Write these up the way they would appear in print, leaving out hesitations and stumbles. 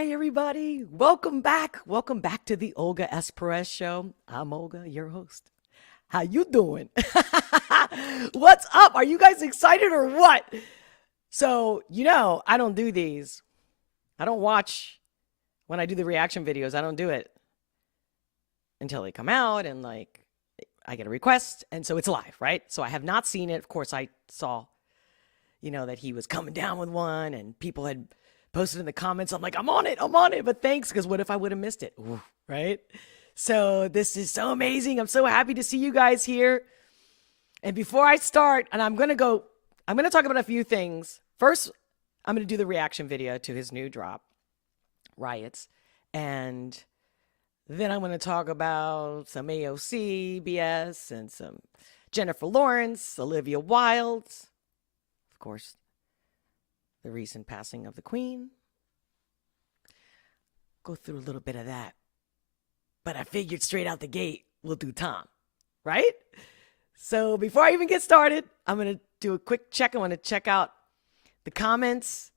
Hi, everybody. Welcome back. Welcome back to the Olga S. Perez Show. I'm Olga, your host. How you doing? What's up? Are you guys excited or what? So, I don't do these. I don't watch when I do the reaction videos. I don't do it until they come out and I get a request. And so it's live, right? So I have not seen it. Of course, I saw, that he was coming down with one and people had posted in the comments. I'm like, I'm on it. But thanks, because what if I would have missed it? Ooh, right? So this is so amazing. I'm so happy to see you guys here. And before I start, and I'm going to talk about a few things. First, I'm going to do the reaction video to his new drop, Riots. And then I'm going to talk about some AOC BS and some Jennifer Lawrence, Olivia Wilde, of course, the recent passing of the Queen. Go through a little bit of that. But I figured straight out the gate, we'll do Tom, right? So before I even get started, I'm going to do a quick check. I want to check out the comments.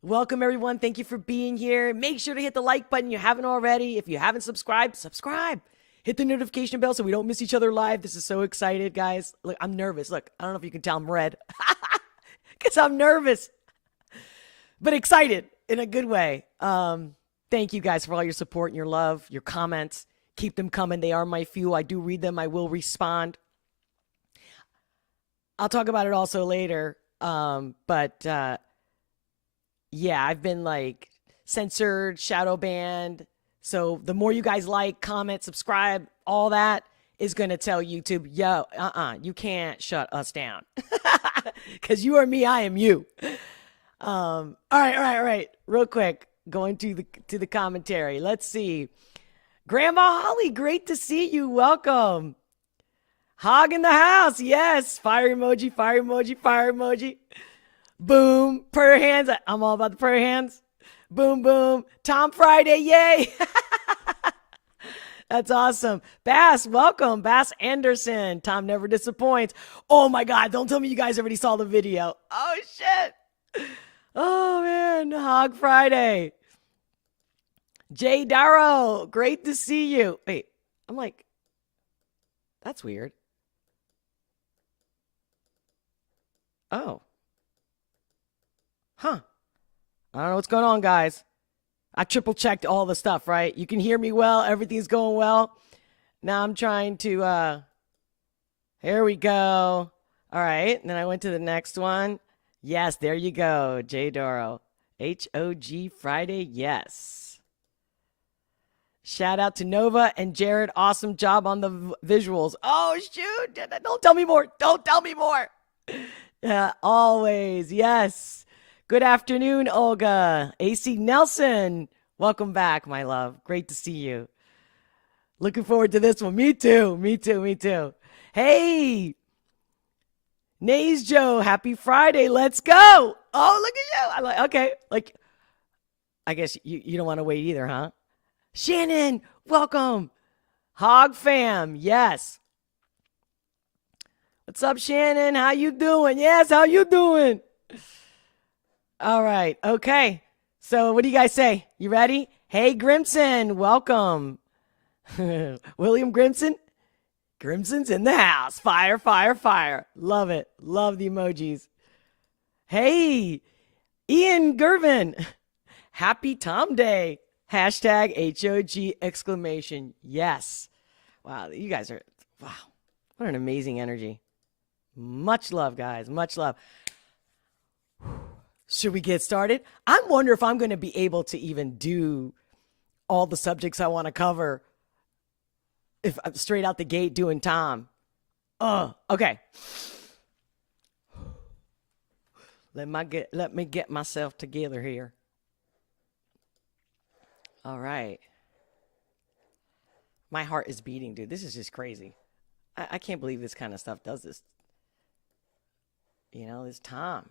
Welcome, everyone. Thank you for being here. Make sure to hit the like button if you haven't already. If you haven't subscribed, subscribe. Hit the notification bell so we don't miss each other live. This is so excited, guys. Look, I'm nervous. Look, I don't know if you can tell I'm red. Because I'm nervous. But excited in a good way. Thank you guys for all your support and your love, your comments. Keep them coming. They are my fuel. I do read them. I will respond. I'll talk about it also later. Yeah, I've been censored, shadow banned. So the more you guys like, comment, subscribe, all that is going to tell YouTube, yo, you can't shut us down. Because you are me, I am you. All right. Real quick, going to the commentary. Let's see. Grandma Holly, great to see you. Welcome. Hog in the house. Yes. Fire emoji, fire emoji, fire emoji. Boom. Prayer hands. I'm all about the prayer hands. Boom, boom. Tom Friday. Yay. That's awesome. Bass, welcome. Bass Anderson. Tom never disappoints. Oh my God. Don't tell me you guys already saw the video. Oh shit. Oh man. Hog Friday. Jay Darrow. Great to see you. Wait, I'm like, that's weird. Oh. Huh. I don't know what's going on, guys. I triple checked all the stuff, right? You can hear me well. Everything's going well. Now I'm trying to, here we go. All right. And then I went to the next one. Yes, there you go. J Doro. HOG Friday. Yes. Shout out to Nova and Jared. Awesome job on the visuals. Oh, shoot. Don't tell me more. Don't tell me more. Yeah, always. Yes. Good afternoon, Olga. AC Nelson. Welcome back, my love. Great to see you. Looking forward to this one. Me too. Hey. Nays Joe. Happy Friday. Let's go. Oh, look at you. Okay. I guess you don't want to wait either, huh? Shannon, welcome. Hog fam, yes. What's up, Shannon? How you doing? Yes, how you doing? All right, okay. So what do you guys say? You ready? Hey, Grimson, welcome. William Grimson? Grimson's in the house. Fire, fire, fire. Love it. Love the emojis. Hey, Ian Gervin. Happy Tom Day. Hashtag HOG exclamation. Yes. Wow, you guys are, wow. What an amazing energy. Much love, guys. Much love. Should we get started? I wonder if I'm going to be able to even do all the subjects I want to cover if I'm straight out the gate doing Tom. Okay. Let me get myself together here. All right. My heart is beating, dude. This is just crazy. I can't believe this kind of stuff does this. This Tom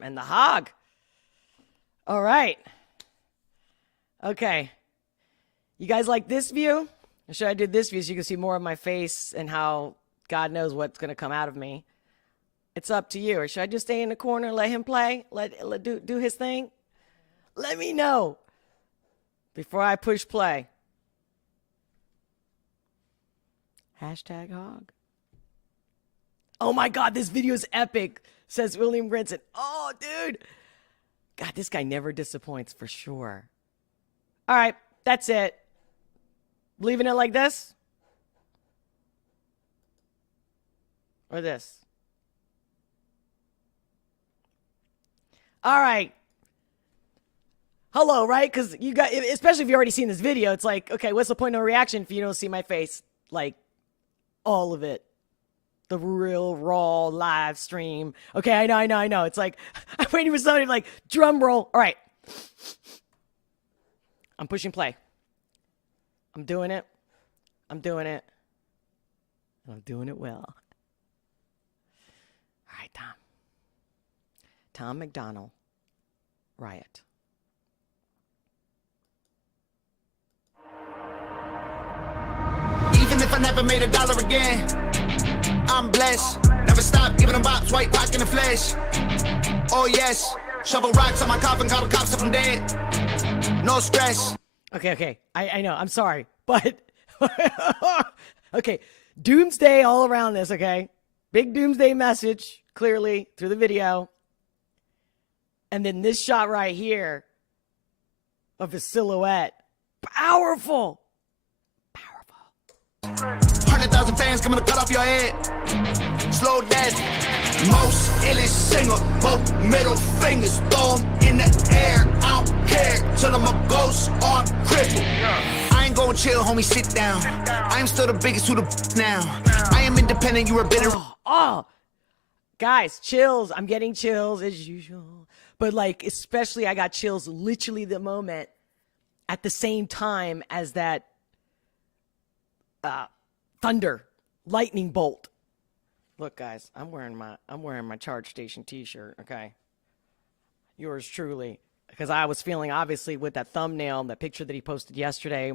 and the hog. All right. Okay. You guys like this view? Or should I do this view so you can see more of my face and how God knows what's going to come out of me? It's up to you. Or should I just stay in the corner and let him play? Do his thing? Let me know. before I push play. Hashtag hog. Oh my God, this video is epic, says William Grinson. Oh, dude. God, this guy never disappoints for sure. All right, that's it. Leaving it like this? Or this? All right. Hello, right? Because you got, especially if you've already seen this video, it's like, okay, what's the point of reaction if you don't see my face? Like, all of it. The real, raw, live stream. Okay, I know. It's like, I'm waiting for somebody to like, drum roll. All right. I'm pushing play. I'm doing it. I'm doing it. I'm doing it well. All right, Tom. Tom MacDonald. Riot. Even if I never made $1 again, I'm blessed. Never stop giving them bops, white rock in the flesh. Oh yes, shovel rocks on my coffin, call the cops if I'm dead. No stress. Okay. I know. I'm sorry, but okay. Doomsday all around this. Okay, big doomsday message clearly through the video, and then this shot right here of his silhouette, powerful. 100,000 fans coming to cut off your head. Slow death. Most illest singer. Both middle fingers. Throw 'em in the air. I don't care. Till I'm a ghost or I'm crippled. I ain't gonna chill, homie. Sit down. I am still the biggest who the now. I am independent. You are bitter. Oh, guys, chills. I'm getting chills as usual. But like, especially I got chills literally the moment at the same time as that thunder lightning bolt. Look, guys, I'm wearing my charge station t-shirt. Okay, yours truly, because I was feeling, obviously, with that thumbnail, that picture that he posted yesterday,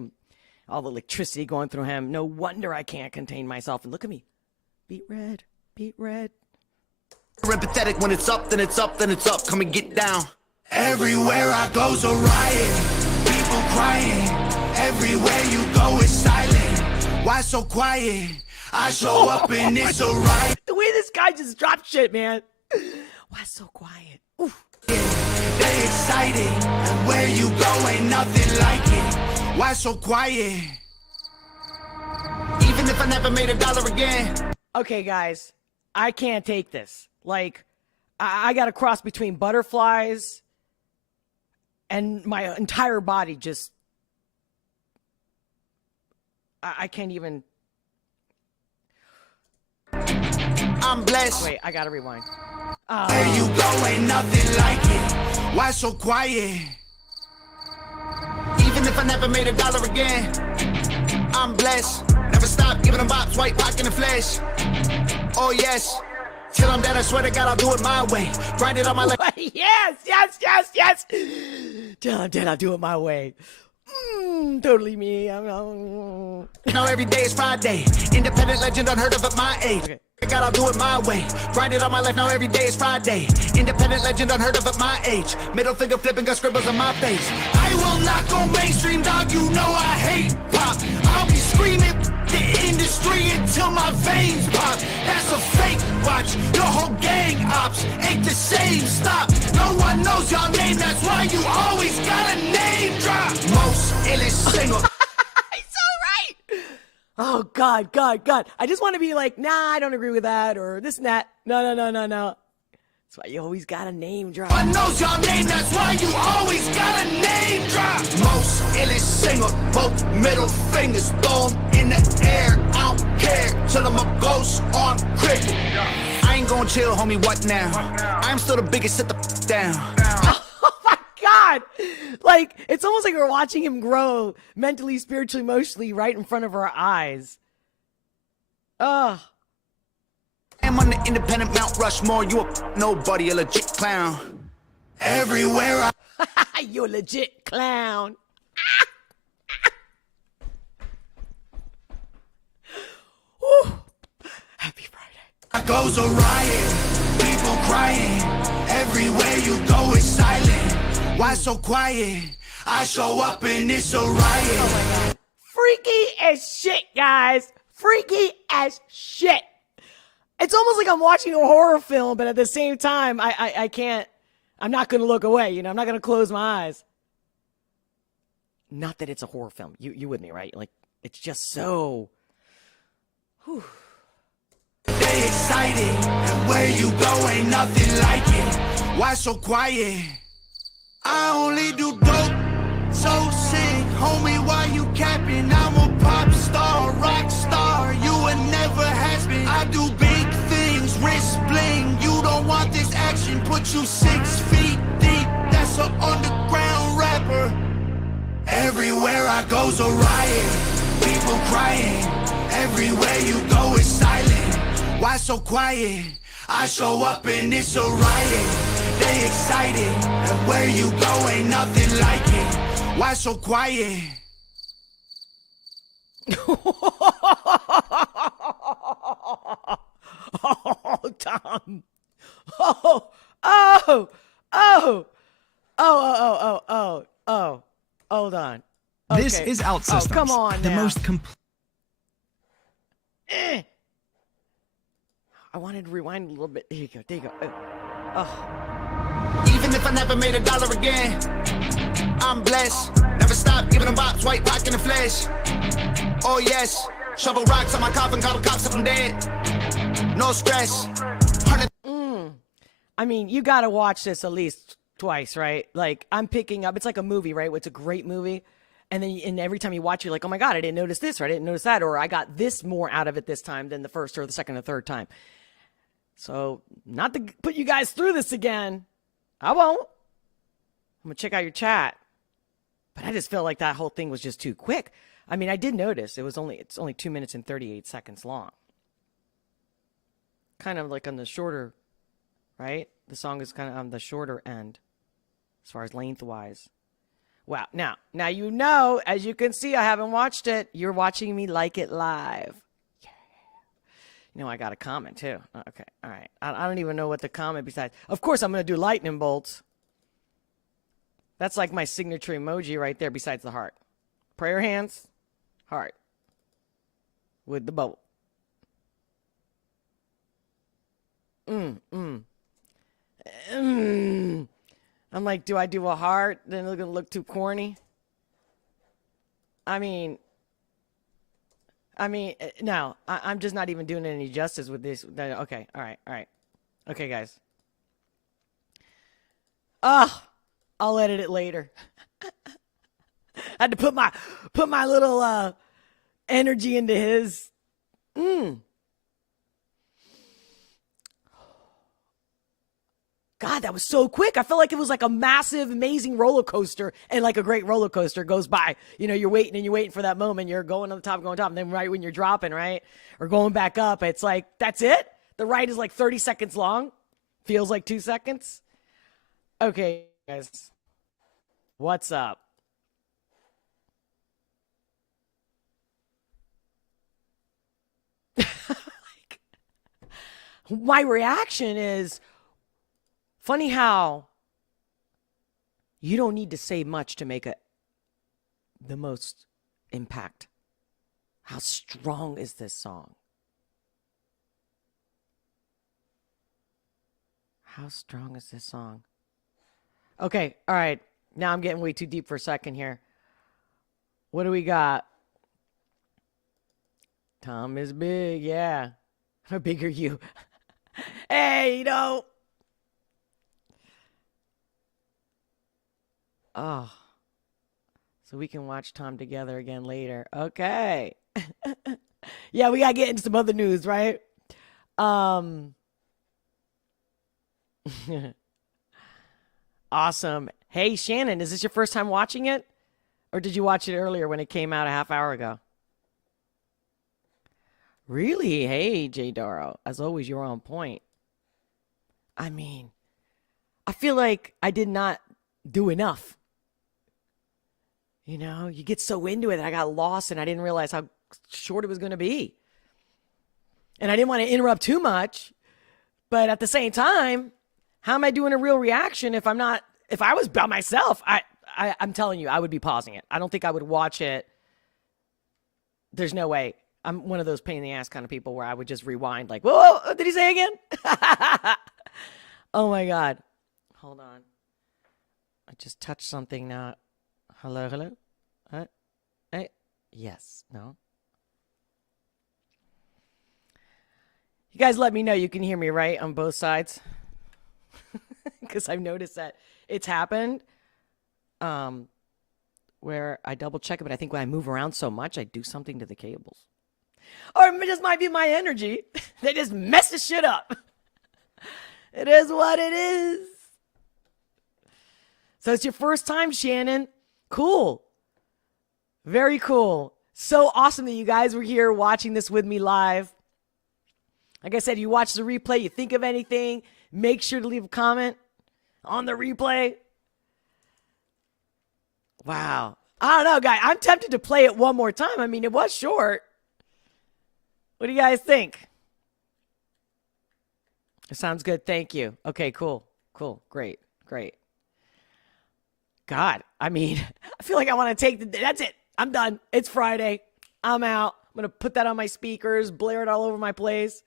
all the electricity going through him. No wonder I can't contain myself. And look at me, beat red. Empathetic. When it's up, then it's up, then it's up. Come and get down. Everywhere I go's a riot. People crying. Everywhere you go is silent. Why so quiet? I show up and it's a riot. The way this guy just dropped shit, man. Why so quiet? Oof. They excited. Where you go ain't nothing like it. Why so quiet? Even if I never made $1 again. Okay, guys, I can't take this. Like, I got a cross between butterflies and my entire body just, I can't even. I'm blessed. Wait, I gotta rewind. Where you go ain't nothing like it. Why so quiet? Even if I never made $1 again, I'm blessed. Never stop giving them bops, white rock in the flesh. Oh yes, till I'm dead, I swear to God I'll do it my way. Grind it on my life. Yes. Till I'm dead, I'll do it my way. Totally me. Now every day is Friday. Independent legend, unheard of at my age. Okay. God, I'll do it my way. Grind it on my life, now every day is Friday. Independent legend, unheard of at my age. Middle finger flipping, got scribbles on my face. I will not go mainstream, dog, you know I hate pop. I'll be screaming the industry until my veins pop. That's a fake watch. Your whole gang ops ain't the same. Stop. No one knows your name, that's why you always got a name drop. Most illest singer. He's so right. Oh, God. I just want to be like, nah, I don't agree with that, or this and that. No. That's why you always got a name drop. I knows your name, that's why you always got a name drop. Most illest singer, both middle fingers, throw 'em in the air. I don't care, till I'm a ghost or I'm crippled. I ain't gonna chill, homie, what now? I'm still the biggest, sit the down. Oh my God. Like, it's almost like we're watching him grow mentally, spiritually, emotionally right in front of our eyes. Ugh. I'm on the independent Mount Rushmore. You a nobody, a legit clown. Everywhere I You a legit clown. Woo. Happy Friday. goes a riot. People crying. Everywhere you go is silent. Why so quiet? I show up and it's a riot. Oh my God. Freaky as shit, guys. Freaky as shit. It's almost like I'm watching a horror film, but at the same time, I can't, I'm not going to look away. You know, I'm not going to close my eyes. Not that it's a horror film. You with me, right? Like, it's just so... Whew. They excited, and where you go ain't nothing like it. Why so quiet? I only do dope, so sick, homie. Why you capping? I'm a pop star, rock star. You would never has been. I do big things, wrist bling. You don't want this action, put you 6 feet deep. That's an underground rapper. Everywhere I go's a riot, people crying. Everywhere you go is silent. Why so quiet? I show up and it's a riot. They excited, and where you go ain't nothing like it. Why so quiet? Oh, Tom. Oh. Hold on. Okay. This is OutSystems. Oh, come on the now. most complete. I wanted to rewind a little bit. There you go. Oh. Even if I never made $1 again, I'm blessed. Never stop giving them bops, white rock in the flesh. Oh yes, shovel rocks on my coffin, call the cops if I'm dead. No stress. I mean, you got to watch this at least twice, right? Like, I'm picking up, it's like a movie, right? It's a great movie. And every time you watch, you're like, oh my God, I didn't notice this, or I didn't notice that, or I got this more out of it this time than the first or the second or third time. So, not to put you guys through this again, I won't. I'm going to check out your chat. But I just felt like that whole thing was just too quick. I mean, I did notice it's only 2 minutes and 38 seconds long. Kind of like on the shorter, right? The song is kind of on the shorter end as far as lengthwise. Wow. Now you know, as you can see, I haven't watched it. You're watching me like it live. Yeah. You know, I got a comment too. Okay. All right. I don't even know what the comment besides. Of course, I'm going to do lightning bolts. That's like my signature emoji right there besides the heart. Prayer hands, heart. With the bolt. I'm like, do I do a heart? Then it's going to look too corny. I mean, no, I'm just not even doing any justice with this. Okay, all right. Okay, guys. I'll edit it later. I had to put my little energy into his. God, that was so quick. I felt like it was like a massive, amazing roller coaster, and like a great roller coaster goes by. You know, you're waiting for that moment. You're going to the top, and then right when you're dropping, right, or going back up, it's like, that's it? The ride is like 30 seconds long. Feels like 2 seconds. Okay, guys. What's up? My reaction is, funny how you don't need to say much to make the most impact. How strong is this song? How strong is this song? Okay, all right. Now I'm getting way too deep for a second here. What do we got? Tom is big, yeah. How big are you? Hey, you know. Oh. So we can watch Tom together again later. Okay. Yeah, we gotta get into some other news, right? Awesome. Hey, Shannon, is this your first time watching it? Or did you watch it earlier when it came out a half hour ago? Really? Hey, J. Daro. As always, you're on point. I mean, I feel like I did not do enough. You know, you get so into it that I got lost and I didn't realize how short it was going to be. And I didn't want to interrupt too much. But at the same time, how am I doing a real reaction if I was by myself? I'm telling you, I would be pausing it. I don't think I would watch it. There's no way. I'm one of those pain in the ass kind of people where I would just rewind like, whoa, what did he say again? Oh my God. Hold on. I just touched something now. Hello, hello? Hey, yes, no. You guys let me know you can hear me right on both sides. Because I've noticed that it's happened where I double check it, but I think when I move around so much, I do something to the cables. Or it just might be my energy. They just mess the shit up. It is what it is. So it's your first time, Shannon. Cool. Very cool. So awesome that you guys were here watching this with me live. Like I said, you watch the replay, you think of anything, make sure to leave a comment on the replay. Wow. I don't know, guys. I'm tempted to play it one more time. I mean, it was short. What do you guys think? It sounds good. Thank you. Okay, cool. Cool. Great. Great. God, I mean, I feel like I want to take that's it. I'm done. It's Friday. I'm out. I'm going to put that on my speakers, blare it all over my place.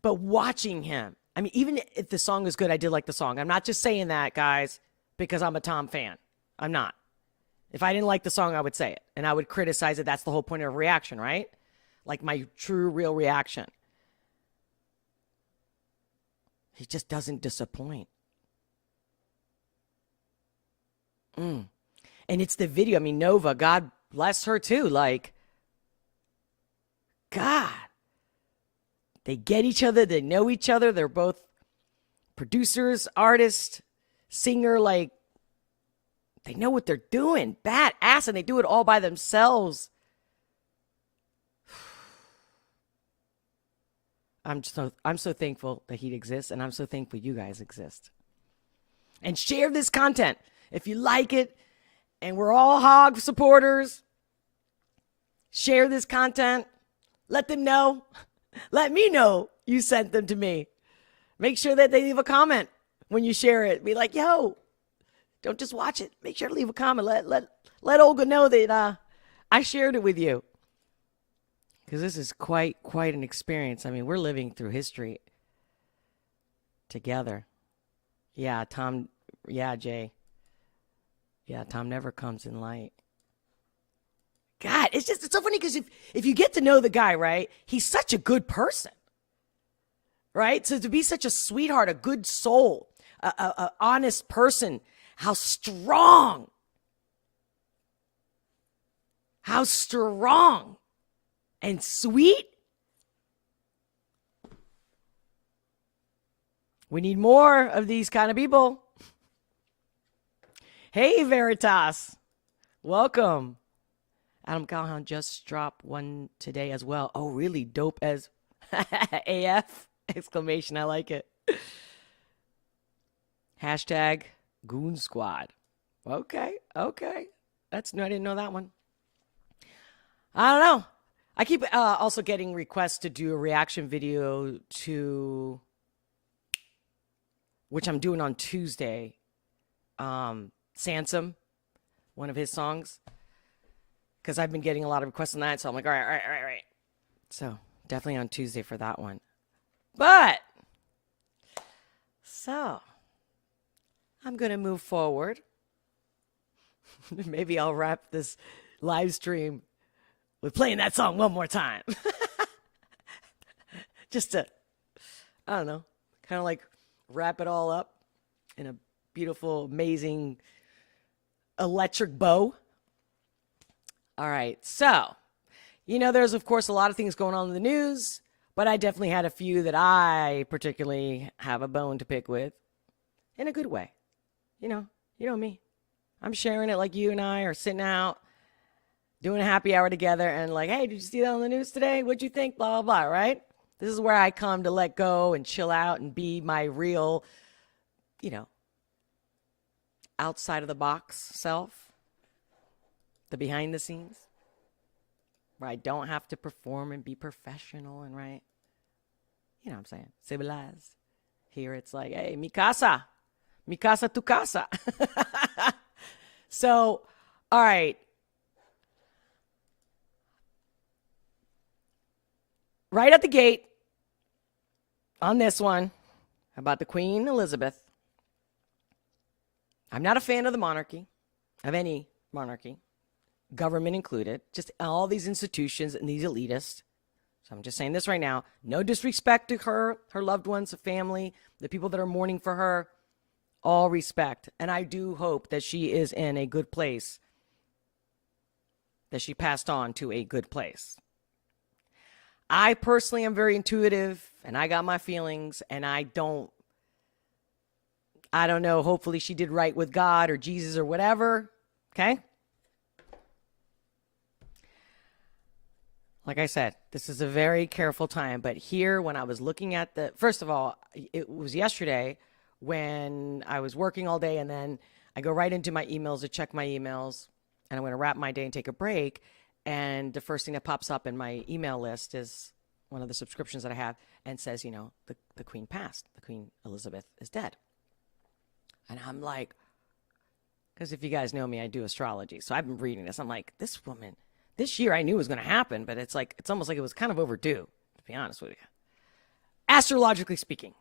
But watching him, I mean, even if the song is good, I did like the song. I'm not just saying that, guys, because I'm a Tom fan. I'm not. If I didn't like the song, I would say it. And I would criticize it. That's the whole point of reaction, right? Like my true, real reaction. He just doesn't disappoint. And it's the video. I mean, Nova, God bless her too. Like, God. They get each other. They know each other. They're both producers, artists, singer. Like, they know what they're doing. Badass. And they do it all by themselves. I'm so thankful that he exists. And I'm so thankful you guys exist. And share this content if you like it. And we're all hog supporters. Share this content. Let them know. Let me know you sent them to me. Make sure that they leave a comment when you share it. Be like, yo, don't just watch it. Make sure to leave a comment. Let Olga know that I shared it with you. Because this is quite an experience. I mean, we're living through history together. Yeah, Tom. Yeah, Jay. Yeah, Tom never comes in light. God, it's so funny because if you get to know the guy, right, he's such a good person, right? So to be such a sweetheart, a good soul, a honest person, how strong and sweet. We need more of these kind of people. Hey, Veritas. Welcome. Adam Callahan just dropped one today as well. Oh, really? Dope as AF! Exclamation. I like it. Hashtag Goon Squad. Okay. That's new. I didn't know that one. I don't know. I keep also getting requests to do a reaction video to, which I'm doing on Tuesday. Sansom, one of his songs. Because I've been getting a lot of requests on that. So I'm like, all right. So definitely on Tuesday for that one. But, so, I'm going to move forward. Maybe I'll wrap this live stream with playing that song one more time. Just to, I don't know, kind of like wrap it all up in a beautiful, amazing, electric bow. All right, so, there's, of course, a lot of things going on in the news, but I definitely had a few that I particularly have a bone to pick with in a good way. You know me. I'm sharing it like you and I are sitting out, doing a happy hour together, and like, hey, did you see that on the news today? What'd you think? Blah, blah, blah, right? This is where I come to let go and chill out and be my real, outside of the box self. The behind the scenes, where I don't have to perform and be professional and right. You know what I'm saying? Civilized. Here it's like, hey, mi casa. Mi casa, tu casa. So, all right. Right at the gate on this one about the Queen Elizabeth. I'm not a fan of the monarchy, of any monarchy, government included, just all these institutions and these elitists. So I'm just saying this right now. No disrespect to her, her loved ones, her family, the people that are mourning for her. All respect. And I do hope that she is in a good place, that she passed on to a good place. I personally am very intuitive, and I got my feelings, and I don't know. Hopefully she did right with God or Jesus or whatever. Okay? Like I said, this is a very careful time. But here, when I was looking at first of all, it was yesterday when I was working all day, and then I go right into my emails to check my emails, and I'm going to wrap my day and take a break. And the first thing that pops up in my email list is one of the subscriptions that I have and says, the Queen passed. The Queen Elizabeth is dead. And I'm like, because if you guys know me, I do astrology. So I've been reading this. I'm like, this woman, this year I knew it was going to happen, but it's almost like it was kind of overdue, to be honest with you. Astrologically speaking,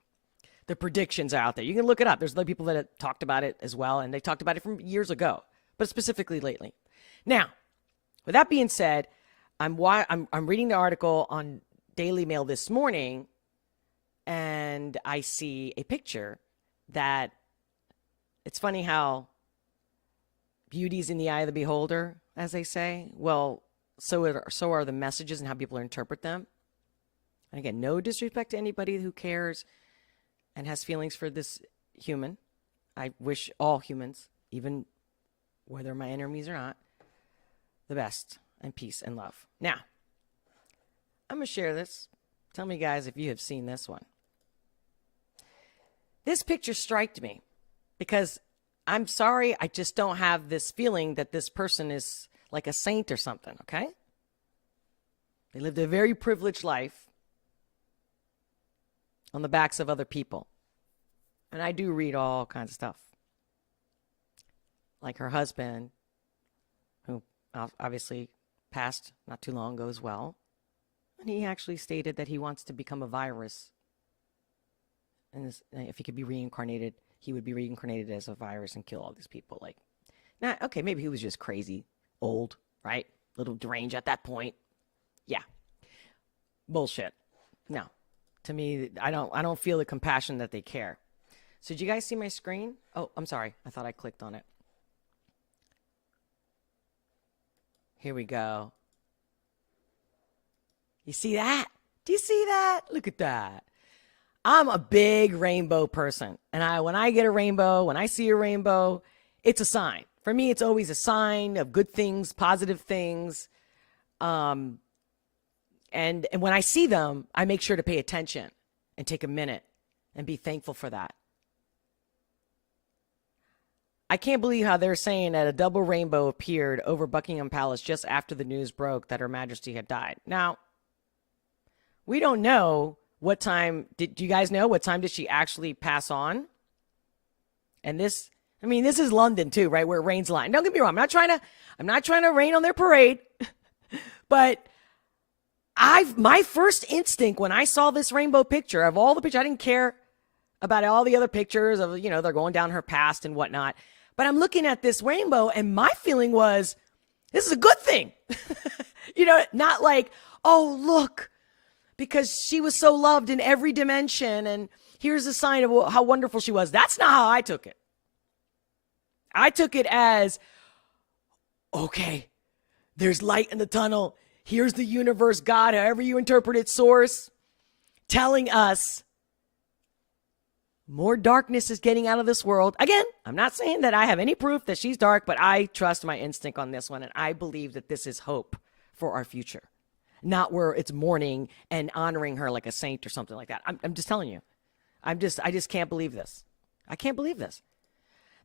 the predictions are out there. You can look it up. There's other people that have talked about it as well, and they talked about it from years ago, but specifically lately. Now, with that being said, I'm reading the article on Daily Mail this morning, and I see a picture that it's funny how beauty's in the eye of the beholder, as they say. Well, so are the messages and how people interpret them. And again, no disrespect to anybody who cares and has feelings for this human. I wish all humans, even whether my enemies or not, the best and peace and love. Now, I'm going to share this. Tell me, guys, if you have seen this one. This picture struck me because I'm sorry, I just don't have this feeling that this person is like a saint or something, okay? They lived a very privileged life on the backs of other people. And I do read all kinds of stuff. Like her husband, who obviously passed not too long ago as well. And he actually stated that he wants to become a virus. And if he could be reincarnated, he would be reincarnated as a virus and kill all these people. Like, now, okay, maybe he was just crazy, old, right? A little deranged at that point. Yeah. Bullshit. No. To me, I don't feel the compassion that they care. So did you guys see my screen? Oh, I'm sorry. I thought I clicked on it. Here we go. You see that? Do you see that? Look at that. I'm a big rainbow person. And when I get a rainbow, when I see a rainbow, it's a sign. For me, it's always a sign of good things, positive things. And when I see them, I make sure to pay attention and take a minute and be thankful for that. I can't believe how they're saying that a double rainbow appeared over Buckingham Palace just after the news broke that Her Majesty had died. Now, we don't know what time. Do you guys know what time did she actually pass on? And this is London too, right? Where it rains a lot. And don't get me wrong, I'm not trying to rain on their parade, but my first instinct when I saw this rainbow picture, of all the pictures, I didn't care about all the other pictures of, they're going down her past and whatnot. But I'm looking at this rainbow and my feeling was, this is a good thing. Not like, oh, look, because she was so loved in every dimension and here's a sign of how wonderful she was. That's not how I took it. I took it as, okay, there's light in the tunnel. Here's the universe, God, however you interpret it, source, telling us more darkness is getting out of this world. Again, I'm not saying that I have any proof that she's dark, but I trust my instinct on this one, and I believe that this is hope for our future, not where it's mourning and honoring her like a saint or something like that. I'm just telling you. I just can't believe this. I can't believe this.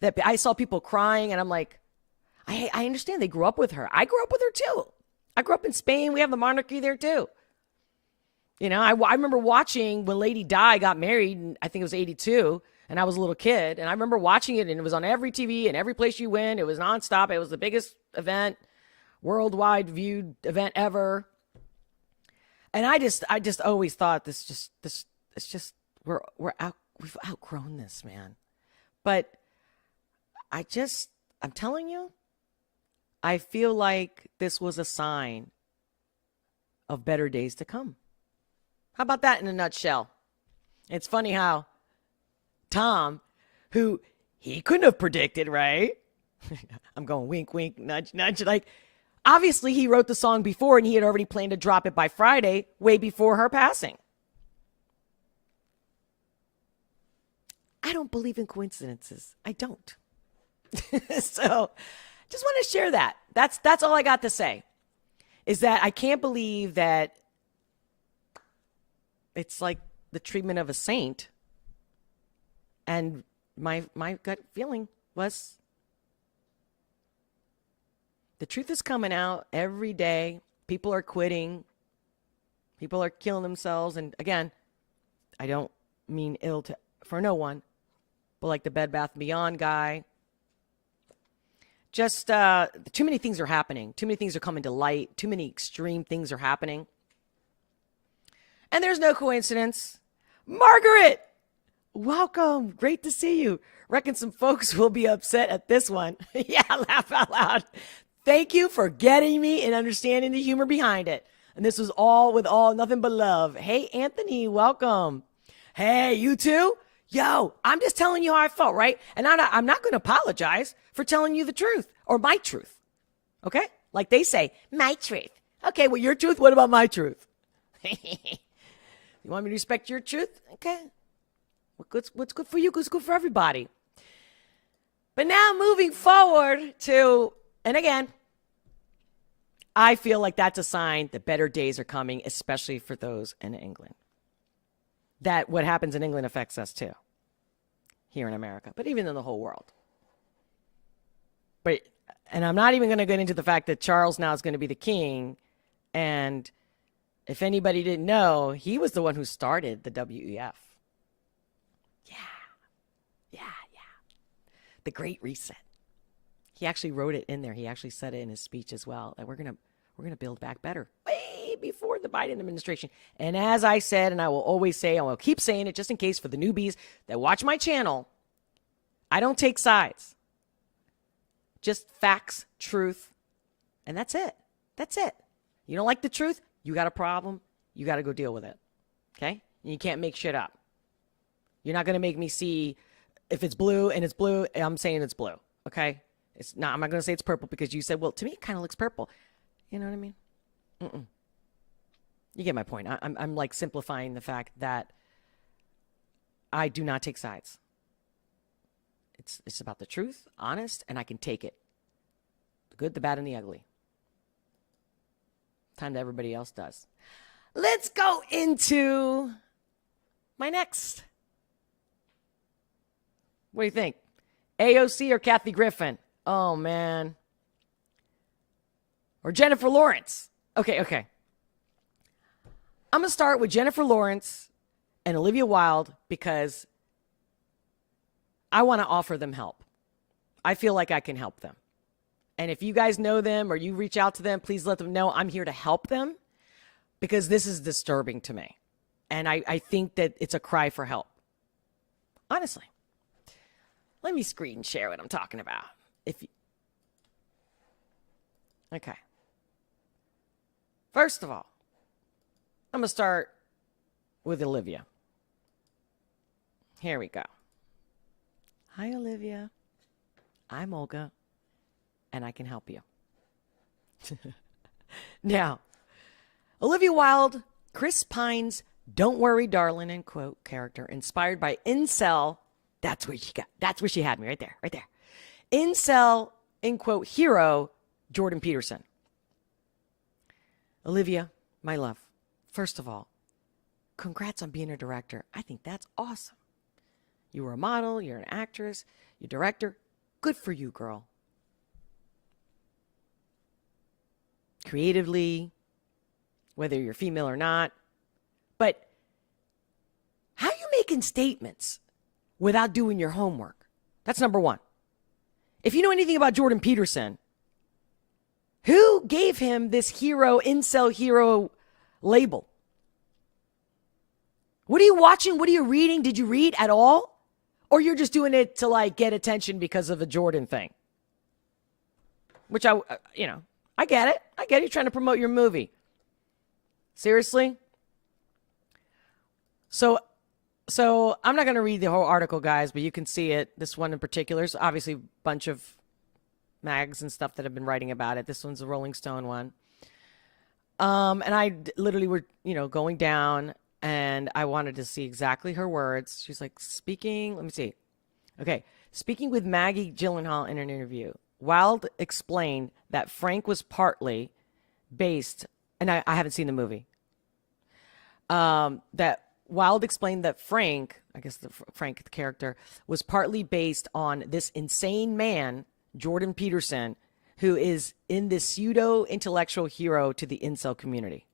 That I saw people crying, and I'm like, I understand they grew up with her. I grew up with her too. I grew up in Spain. We have the monarchy there too. I remember watching when Lady Di got married, and I think it was 82, and I was a little kid, and I remember watching it, and it was on every TV and every place you went. It was nonstop. It was the biggest event, worldwide viewed event ever. And I just always thought we've outgrown this, man. But I'm telling you, I feel like this was a sign of better days to come. How about that in a nutshell? It's funny how Tom, who he couldn't have predicted, right? I'm going wink, wink, nudge, nudge. Like, obviously he wrote the song before and he had already planned to drop it by Friday, way before her passing. I don't believe in coincidences. I don't. So just want to share that. That's all I got to say, is that I can't believe that it's like the treatment of a saint. And my gut feeling was the truth is coming out every day. People are quitting. People are killing themselves. And again, I don't mean ill for no one, but like the Bed Bath & Beyond guy. Just too many things are happening. Too many things are coming to light. Too many extreme things are happening. And there's no coincidence. Margaret, welcome. Great to see you. Reckon some folks will be upset at this one. Yeah, laugh out loud. Thank you for getting me and understanding the humor behind it. And this was all with nothing but love. Hey, Anthony, welcome. Hey, you too? Yo, I'm just telling you how I felt, right? And I'm not going to apologize for telling you the truth or my truth. Okay? Like they say, my truth. Okay, well, your truth, what about my truth? You want me to respect your truth? Okay. What's good for you, what's good for everybody. But now moving forward to, and again, I feel like that's a sign that better days are coming, especially for those in England. That what happens in England affects us too, here in America, but even in the whole world. And I'm not even going to get into the fact that Charles now is going to be the king. And if anybody didn't know, he was the one who started the WEF. Yeah. The Great Reset. He actually wrote it in there. He actually said it in his speech as well. That we're gonna build back better, way before the Biden administration. And as I said, and I will always say, I will keep saying it just in case for the newbies that watch my channel, I don't take sides. Just facts, truth, and that's it. That's it. You don't like the truth? You got a problem. You got to go deal with it. Okay? And you can't make shit up. You're not going to make me see if it's blue and it's blue, I'm saying it's blue. Okay? It's not. I'm not going to say it's purple because you said, well, to me, it kind of looks purple. You know what I mean? You get my point. I'm like simplifying the fact that I do not take sides. It's about the truth, honest, and I can take it. The good, the bad, and the ugly. Time that everybody else does. Let's go into my next. What do you think? AOC or Kathy Griffin? Oh, man. Or Jennifer Lawrence. Okay. I'm going to start with Jennifer Lawrence and Olivia Wilde because I want to offer them help. I feel like I can help them. And if you guys know them or you reach out to them, please let them know I'm here to help them because this is disturbing to me. And I think that it's a cry for help. Honestly. Let me screen share what I'm talking about. Okay. First of all, I'm going to start with Olivia. Here we go. Hi, Olivia. I'm Olga, and I can help you. Now, Olivia Wilde, Chris Pine's "Don't Worry, Darling" in quote character, inspired by incel. That's where she had me right there. Incel in quote hero Jordan Peterson. Olivia, my love, first of all, congrats on being a director. I think that's awesome. You were a model, you're an actress, you're a director. Good for you, girl. Creatively, whether you're female or not. But how are you making statements without doing your homework. That's number one. If you know anything about Jordan Peterson, who gave him this hero, incel hero label? What are you watching? What are you reading? Did you read at all? Or you're just doing it to like get attention because of the Jordan thing? Which I get it. I get it. You're trying to promote your movie. Seriously? So I'm not going to read the whole article, guys, but you can see it. This one in particular is obviously a bunch of mags and stuff that have been writing about it. This one's a Rolling Stone one. And I literally were, going down, and I wanted to see exactly her words. She's like, let me see. Okay. Speaking with Maggie Gyllenhaal in an interview, Wilde explained that Frank was partly based, and I haven't seen the movie, that Wilde explained that Frank, I guess Frank, the character, was partly based on this insane man, Jordan Peterson, who is in this pseudo-intellectual hero to the incel community.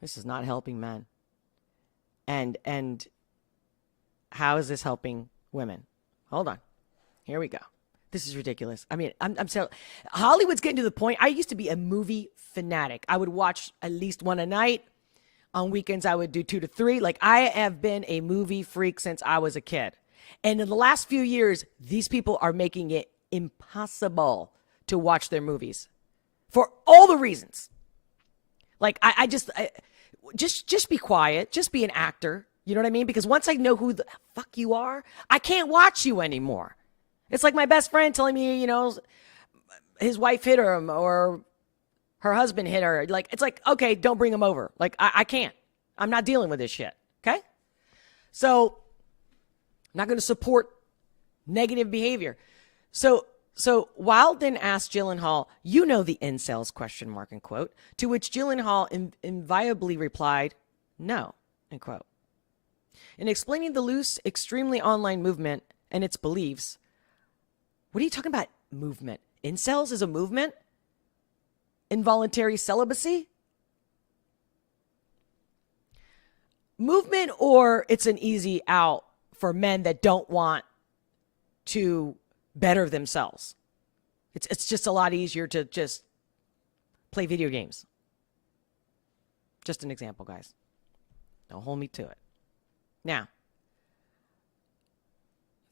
This is not helping men. And how is this helping women? Hold on. Here we go. This is ridiculous. I mean, I'm so Hollywood's getting to the point. I used to be a movie fanatic. I would watch at least one a night. On weekends, I would do 2 to 3. Like, I have been a movie freak since I was a kid. And in the last few years, these people are making it impossible to watch their movies for all the reasons. Like, I just be quiet. Just be an actor. You know what I mean? Because once I know who the fuck you are, I can't watch you anymore. It's like my best friend telling me, his wife hit him or her husband hit her. Like, it's like, okay, don't bring him over. Like, I can't. I'm not dealing with this shit. Okay? So, I'm not going to support negative behavior. So Wilde then asked Gyllenhaal, you know the incels, ? And quote, to which Gyllenhaal invariably replied, no, end quote. In explaining the loose, extremely online movement and its beliefs, what are you talking about, movement? Incels is a movement? Involuntary celibacy? Movement, or it's an easy out for men that don't want to better themselves. It's just a lot easier to just play video games. Just an example, guys. Don't hold me to it. Now,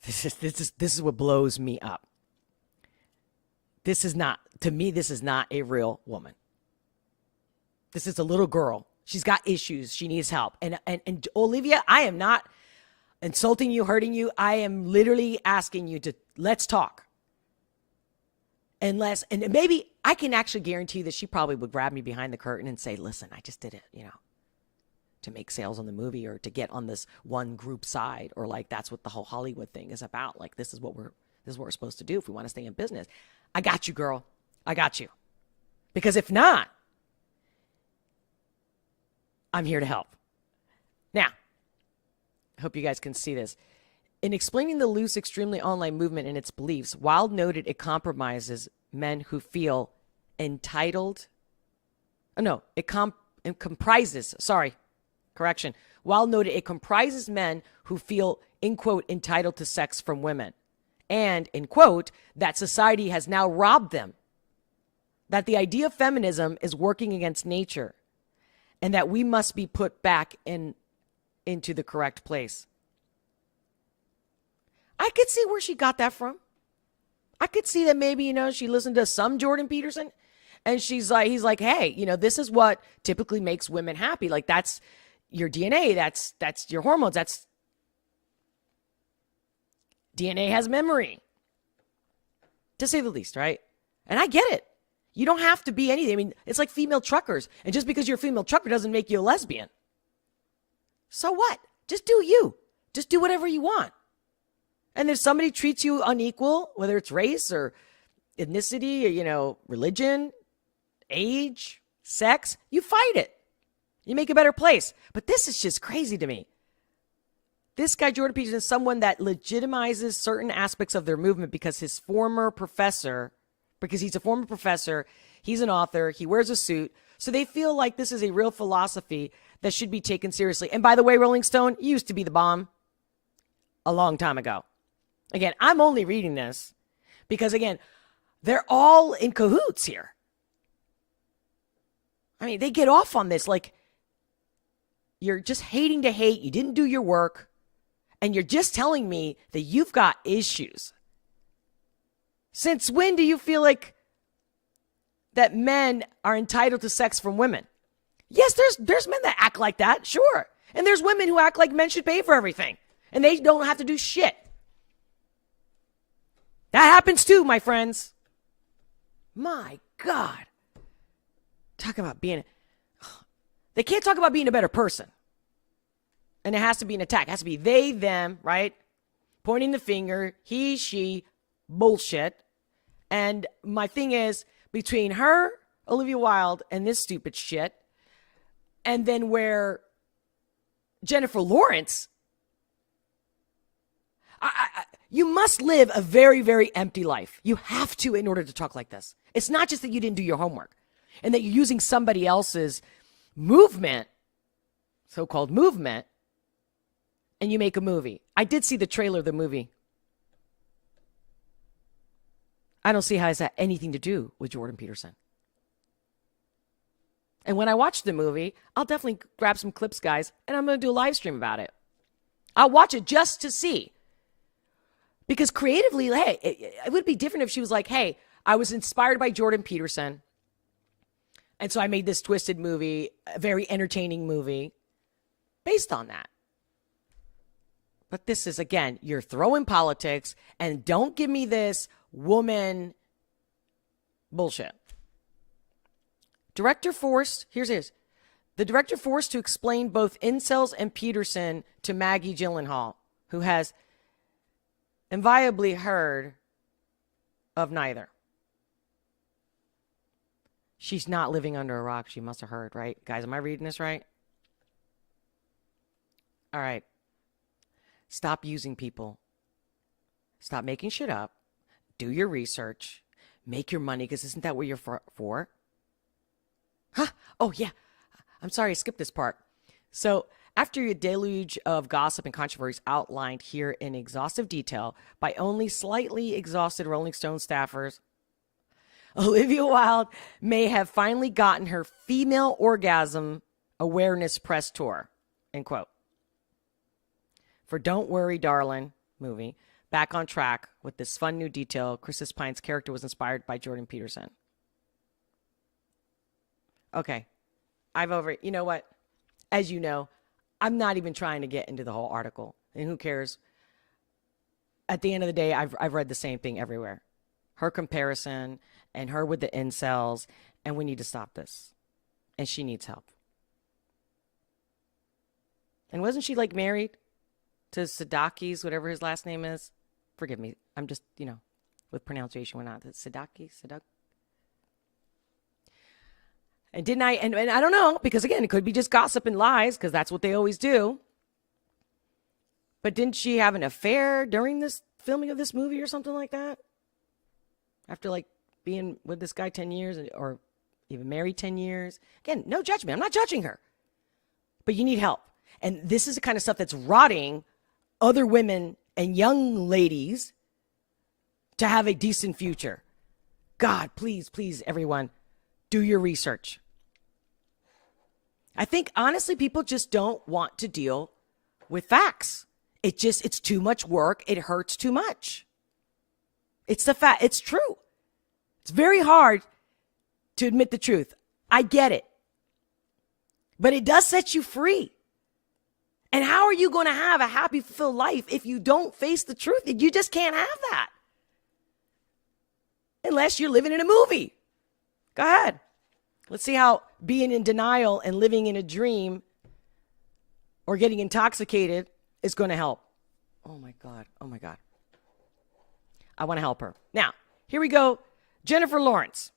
this is what blows me up. This is not a real woman. This is a little girl. She's got issues. She needs help. And Olivia, I am not insulting you, hurting you. I am literally asking you to, let's talk. And maybe I can actually guarantee that she probably would grab me behind the curtain and say, listen, I just did it, to make sales on the movie or to get on this one group side, or like, that's what the whole Hollywood thing is about. Like, this is what we're supposed to do if we want to stay in business. I got you, girl. I got you. Because if not, I'm here to help. Now, I hope you guys can see this. In explaining the loose, extremely online movement and its beliefs, Wilde noted it compromises men who feel entitled. Oh, no, it comprises, Wilde noted it comprises men who feel, in quote, entitled to sex from women. And, in quote, that society has now robbed them. That the idea of feminism is working against nature. And that we must be put back into the correct place. I could see where she got that from. I could see that maybe, she listened to some Jordan Peterson and he's like, hey, this is what typically makes women happy. Like, that's your DNA. That's your hormones. That's DNA has memory, to say the least, right? And I get it. You don't have to be anything. I mean, it's like female truckers. And just because you're a female trucker doesn't make you a lesbian. So what? Just do you. Just do whatever you want. And if somebody treats you unequal, whether it's race or ethnicity or, religion, age, sex, you fight it. You make a better place. But this is just crazy to me. This guy, Jordan Peterson, is someone that legitimizes certain aspects of their movement because he's a former professor, he's an author, he wears a suit. So they feel like this is a real philosophy that should be taken seriously. And by the way, Rolling Stone, you used to be the bomb. a long time ago. Again, I'm only reading this because, again, they're all in cahoots here. I mean, they get off on this like you're just hating to hate. You didn't do your work. And you're just telling me that you've got issues. Since when do you feel like that men are entitled to sex from women? Yes, there's men that act like that, sure. And there's women who act like men should pay for everything. And they don't have to do shit. That happens too, my friends. My God. Talk about being... They can't talk about being a better person. And it has to be an attack. It has to be they, them, right? Pointing the finger, he, she, bullshit. And my thing is, between her, Olivia Wilde, and this stupid shit, and then where Jennifer Lawrence, you must live a very, very empty life. You have to in order to talk like this. It's not just that you didn't do your homework and that you're using somebody else's movement, so-called movement, and you make a movie. I did see the trailer of the movie. I don't see how it's had anything to do with Jordan Peterson. And when I watch the movie, I'll definitely grab some clips, guys, and I'm going to do a live stream about it. I'll watch it just to see. Because creatively, hey, it would be different if she was like, hey, I was inspired by Jordan Peterson, and so I made this twisted movie, a very entertaining movie, based on that. But this is, again, you're throwing politics, and don't give me this woman bullshit. Director forced, here's it. The director forced to explain both incels and Peterson to Maggie Gyllenhaal, who has inviolably heard of neither. She's not living under a rock. She must have heard, right? Guys, am I reading this right? All right. Stop using people. Stop making shit up. Do your research. Make your money, because isn't that what you're for? Huh? Oh, yeah. I'm sorry, I skipped this part. So, after a deluge of gossip and controversies outlined here in exhaustive detail by only slightly exhausted Rolling Stone staffers, Olivia Wilde may have finally gotten her female orgasm awareness press tour, end quote. For Don't Worry, Darling movie, back on track with this fun new detail, Chris Pine's character was inspired by Jordan Peterson. Okay. You know what? As you know, I'm not even trying to get into the whole article. And who cares? At the end of the day, I've read the same thing everywhere. Her comparison and her with the incels, and we need to stop this. And she needs help. And wasn't she like married to Sadakis, whatever his last name is? Forgive me. I'm just, with pronunciation, we're not. Sadak. And didn't I, and I don't know, because again, it could be just gossip and lies, because that's what they always do. But didn't she have an affair during this filming of this movie or something like that? After like being with this guy 10 years or even married 10 years? Again, no judgment. I'm not judging her. But you need help. And this is the kind of stuff that's rotting other women and young ladies to have a decent future. God, please, everyone, do your research. I think, honestly, people just don't want to deal with facts. It's too much work. It hurts too much. It's the fact. It's true. It's very hard to admit the truth. I get it. But it does set you free. And how are you going to have a happy, fulfilled life if you don't face the truth? You just can't have that. Unless you're living in a movie. Go ahead. Let's see how being in denial and living in a dream or getting intoxicated is going to help. Oh my God. I want to help her. Now, here we go. Jennifer Lawrence.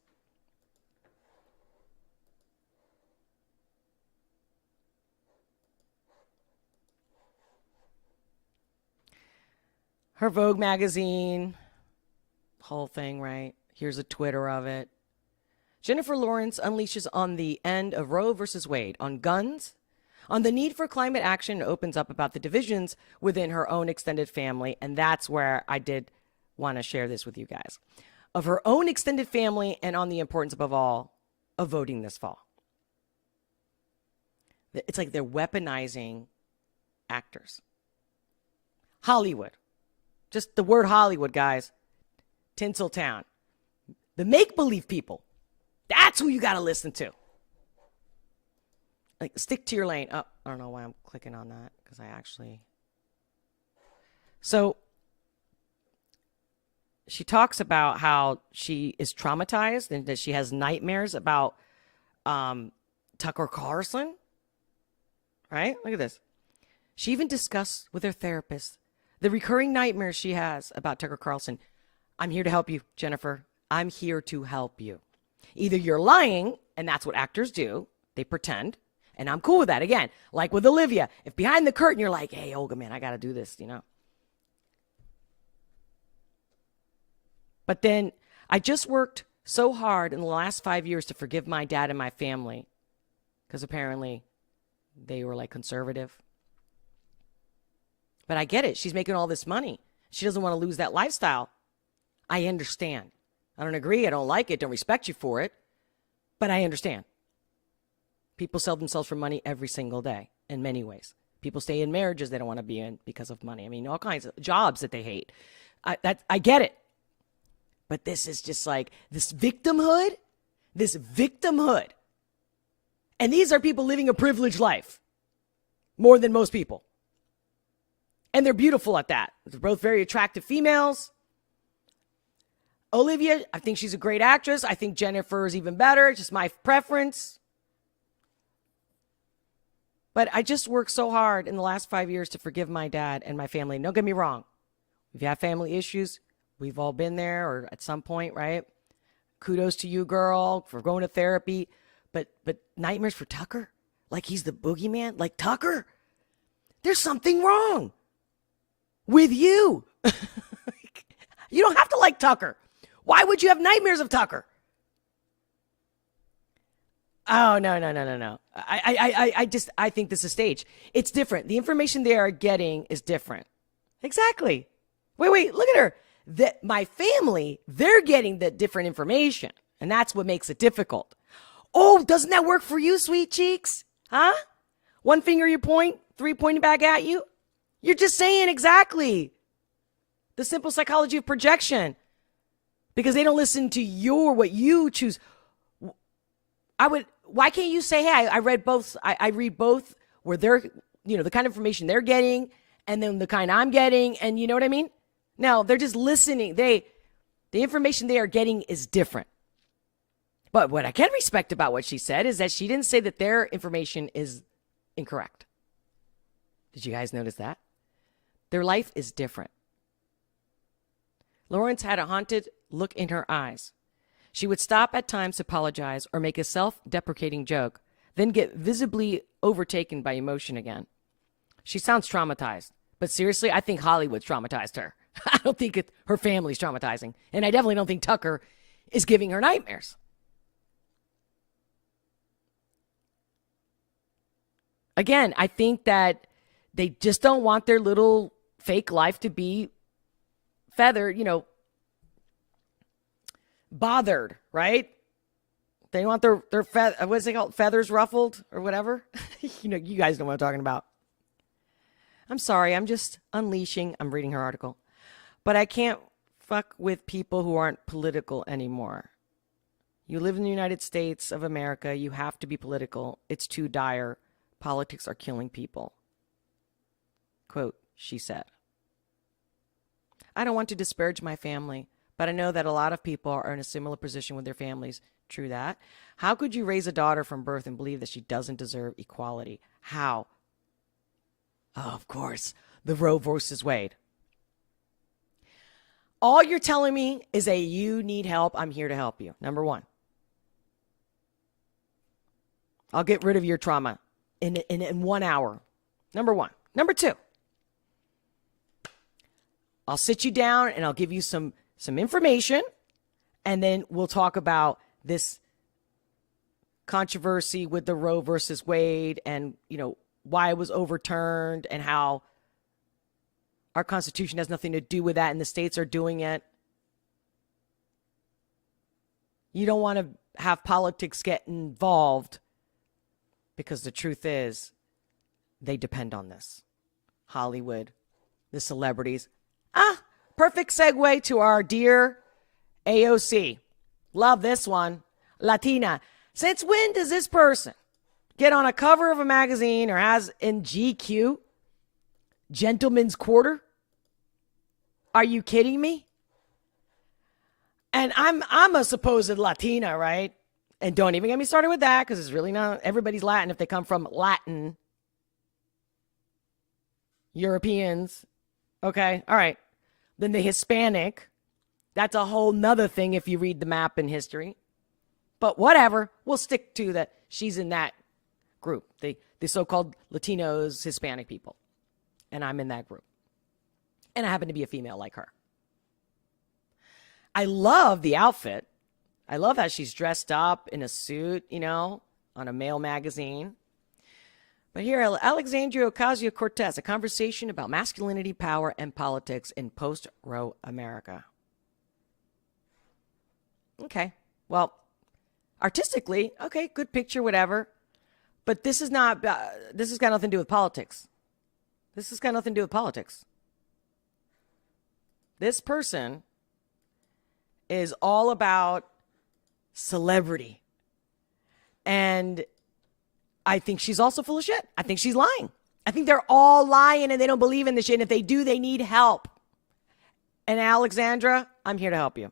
Her Vogue magazine, whole thing, right? Here's a Twitter of it. Jennifer Lawrence unleashes on the end of Roe versus Wade on guns, On the need for climate action, it opens up about the divisions within her own extended family. And that's where I did want to share this with you guys. Of her own extended family and on the importance, above all, of voting this fall. It's like they're weaponizing actors. Hollywood. Just the word Hollywood, guys. Tinseltown. The make-believe people. That's who you got to listen to. Like, stick to your lane. Oh, I don't know why I'm clicking on that, because I actually... So, she talks about how she is traumatized and that she has nightmares about Tucker Carlson. Right? Look at this. She even discussed with her therapist the recurring nightmares she has about Tucker Carlson. I'm here to help you, Jennifer. I'm here to help you. Either you're lying, and that's what actors do. They pretend. And I'm cool with that. Again, like with Olivia. If behind the curtain you're like, hey, Olga, man, I got to do this, you know. But then I just worked so hard in the last 5 years to forgive my dad and my family. Because apparently they were like conservative. But I get it. She's making all this money. She doesn't want to lose that lifestyle. I understand. I don't agree. I don't like it. Don't respect you for it. But I understand. People sell themselves for money every single day in many ways. People stay in marriages they don't want to be in because of money. I mean, all kinds of jobs that they hate. I get it. But this is just like this victimhood. And these are people living a privileged life. More than most people. And they're beautiful at that. They're both very attractive females. Olivia, I think she's a great actress. I think Jennifer is even better. It's just my preference. But I just worked so hard in the last 5 years to forgive my dad and my family. Don't get me wrong. If you have family issues, we've all been there or at some point, right? Kudos to you, girl, for going to therapy. But nightmares for Tucker? Like he's the boogeyman? Like Tucker? There's something wrong with you. You don't have to like Tucker. Why would you have nightmares of Tucker? Oh, no. I think this is staged. It's different. The information they are getting is different. Exactly. Wait, look at her. My family, they're getting the different information. And that's what makes it difficult. Oh, doesn't that work for you, sweet cheeks? Huh? One finger you point, three pointing back at you. You're just saying exactly. The simple psychology of projection. Because they don't listen to what you choose. Why can't you say, hey, I read both. I read both where they're, the kind of information they're getting and then the kind I'm getting. And you know what I mean? No, they're just listening. The information they are getting is different. But what I can respect about what she said is that she didn't say that their information is incorrect. Did you guys notice that? Their life is different. Lawrence had a haunted look in her eyes. She would stop at times to apologize or make a self-deprecating joke, then get visibly overtaken by emotion again. She sounds traumatized, but seriously, I think Hollywood traumatized her. I don't think her family's traumatizing, and I definitely don't think Tucker is giving her nightmares. Again, I think that they just don't want their little fake life to be feathered, bothered, right? They want their what's it called? Feathers ruffled or whatever. You guys know what I'm talking about. I'm sorry, I'm just unleashing. I'm reading her article. But I can't fuck with people who aren't political anymore. You live in the United States of America. You have to be political. It's too dire. Politics are killing people. Quote, she said. I don't want to disparage my family, but I know that a lot of people are in a similar position with their families. True that. How could you raise a daughter from birth and believe that she doesn't deserve equality? How? Oh, of course, the Roe versus Wade. All you're telling me is that you need help. I'm here to help you. Number one. I'll get rid of your trauma in 1 hour. Number one. Number two. I'll sit you down and I'll give you some information, and then we'll talk about this controversy with the Roe versus Wade and, why it was overturned and how our Constitution has nothing to do with that and the states are doing it. You don't want to have politics get involved because the truth is they depend on this. Hollywood, the celebrities. Perfect segue to our dear AOC. Love this one. Latina. Since when does this person get on a cover of a magazine or has in GQ, Gentleman's Quarter? Are you kidding me? And I'm a supposed Latina, right? And don't even get me started with that because it's really not everybody's Latin if they come from Latin. Europeans. Okay, all right. Then the Hispanic. That's a whole nother thing if you read the map in history. But whatever, we'll stick to that. She's in that group, the so-called Latinos, Hispanic people. And I'm in that group. And I happen to be a female like her. I love the outfit. I love how she's dressed up in a suit, on a male magazine. But here, Alexandria Ocasio-Cortez, a conversation about masculinity, power, and politics in post-Roe America. Okay, well, artistically, okay, good picture, whatever. But this has got nothing to do with politics. This has got nothing to do with politics. This person is all about celebrity. And I think she's also full of shit. I think she's lying. I think they're all lying and they don't believe in this shit. And if they do, they need help. And Alexandra, I'm here to help you.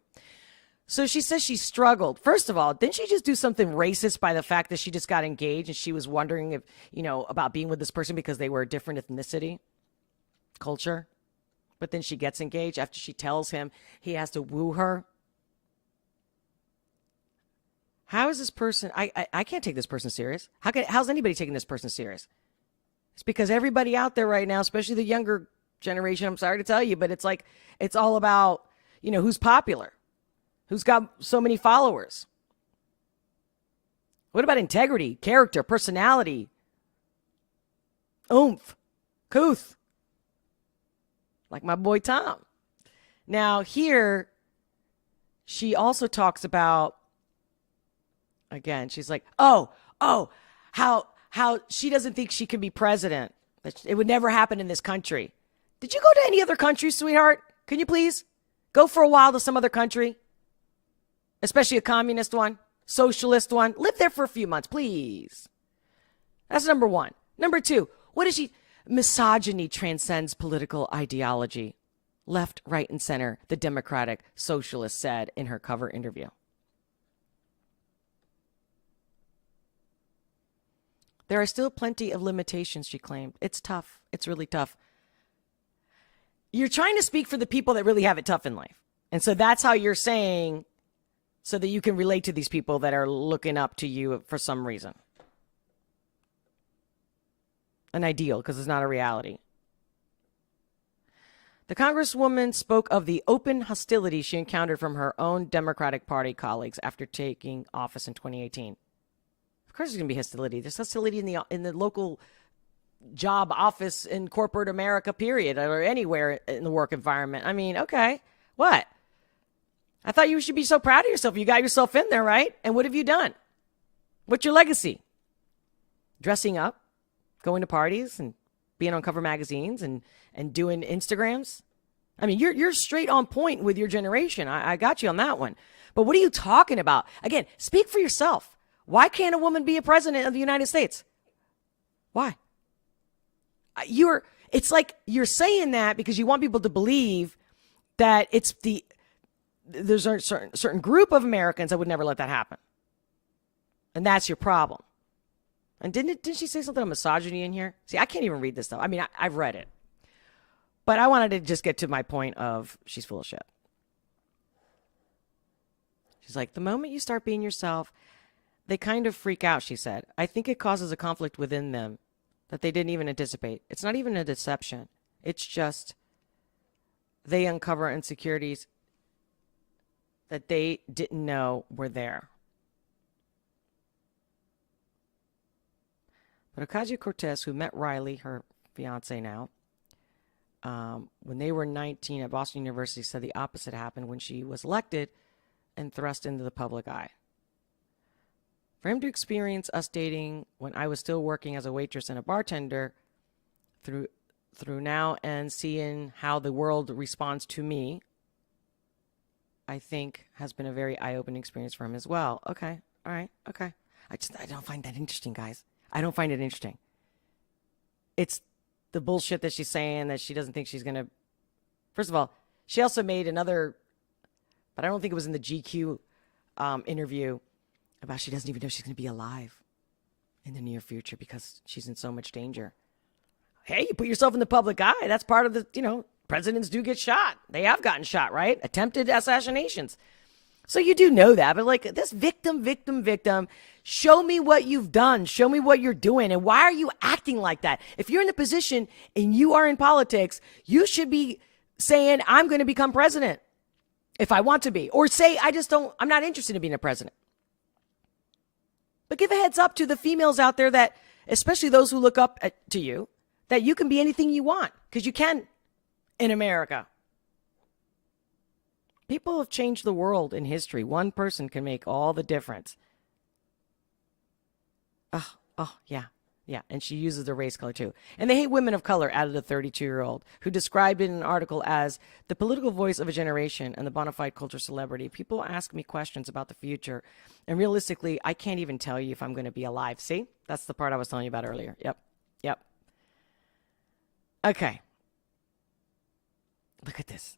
So she says she struggled. First of all, didn't she just do something racist by the fact that she just got engaged and she was wondering if, about being with this person because they were a different ethnicity, culture? But then she gets engaged after she tells him he has to woo her. How is this person? I can't take this person serious. How's anybody taking this person serious? It's because everybody out there right now, especially the younger generation, I'm sorry to tell you, but it's all about, who's popular, who's got so many followers. What about integrity, character, personality, oomph, couth? Like my boy Tom. Now here, she also talks about, again, she's like, how she doesn't think she can be president. It would never happen in this country. Did you go to any other country, sweetheart? Can you please go for a while to some other country? Especially a communist one, socialist one. Live there for a few months, please. That's number one. Number two, what is she? Misogyny transcends political ideology. Left, right, and center, the Democratic Socialist said in her cover interview. There are still plenty of limitations, she claimed. It's tough. It's really tough. You're trying to speak for the people that really have it tough in life. And so that's how you're saying so that you can relate to these people that are looking up to you for some reason. An ideal, because it's not a reality. The Congresswoman spoke of the open hostility she encountered from her own Democratic Party colleagues after taking office in 2018. Of course there's going to be hostility. There's hostility in the local job office in corporate America, period, or anywhere in the work environment. I mean, okay, what? I thought you should be so proud of yourself. You got yourself in there, right? And what have you done? What's your legacy? Dressing up, going to parties, and being on cover magazines, and doing Instagrams? I mean, you're straight on point with your generation. I got you on that one. But what are you talking about? Again, speak for yourself. Why can't a woman be a president of the United States? Why? It's like you're saying that because you want people to believe that there's a certain group of Americans that would never let that happen. And that's your problem. And didn't she say something on misogyny in here? See, I can't even read this stuff. I mean, I've read it. But I wanted to just get to my point of she's full of shit. She's like, the moment you start being yourself, they kind of freak out, she said. I think it causes a conflict within them that they didn't even anticipate. It's not even a deception. It's just they uncover insecurities that they didn't know were there. But Ocasio-Cortez, who met Riley, her fiance now, when they were 19 at Boston University, said the opposite happened when she was elected and thrust into the public eye. For him to experience us dating when I was still working as a waitress and a bartender through now and seeing how the world responds to me, I think has been a very eye-opening experience for him as well. Okay. All right. Okay. I don't find that interesting, guys. I don't find it interesting. It's the bullshit that she's saying that she doesn't think she's going to. First of all, she also made another, but I don't think it was in the GQ interview, about she doesn't even know she's going to be alive in the near future because she's in so much danger. Hey, you put yourself in the public eye. That's part of the, presidents do get shot. They have gotten shot, right? Attempted assassinations. So you do know that. But like this victim. Show me what you've done. Show me what you're doing. And why are you acting like that? If you're in the position and you are in politics, you should be saying, I'm going to become president if I want to be. Or say, I'm not interested in being a president. But give a heads up to the females out there that, especially those who look up to you, that you can be anything you want, because you can in America. People have changed the world in history. One person can make all the difference. Yeah. And she uses the race color too. And they hate women of color, added a 32-year-old who described it in an article as the political voice of a generation and the bona fide culture celebrity. People ask me questions about the future. And realistically, I can't even tell you if I'm going to be alive. See, that's the part I was telling you about earlier. Yep. Okay. Look at this.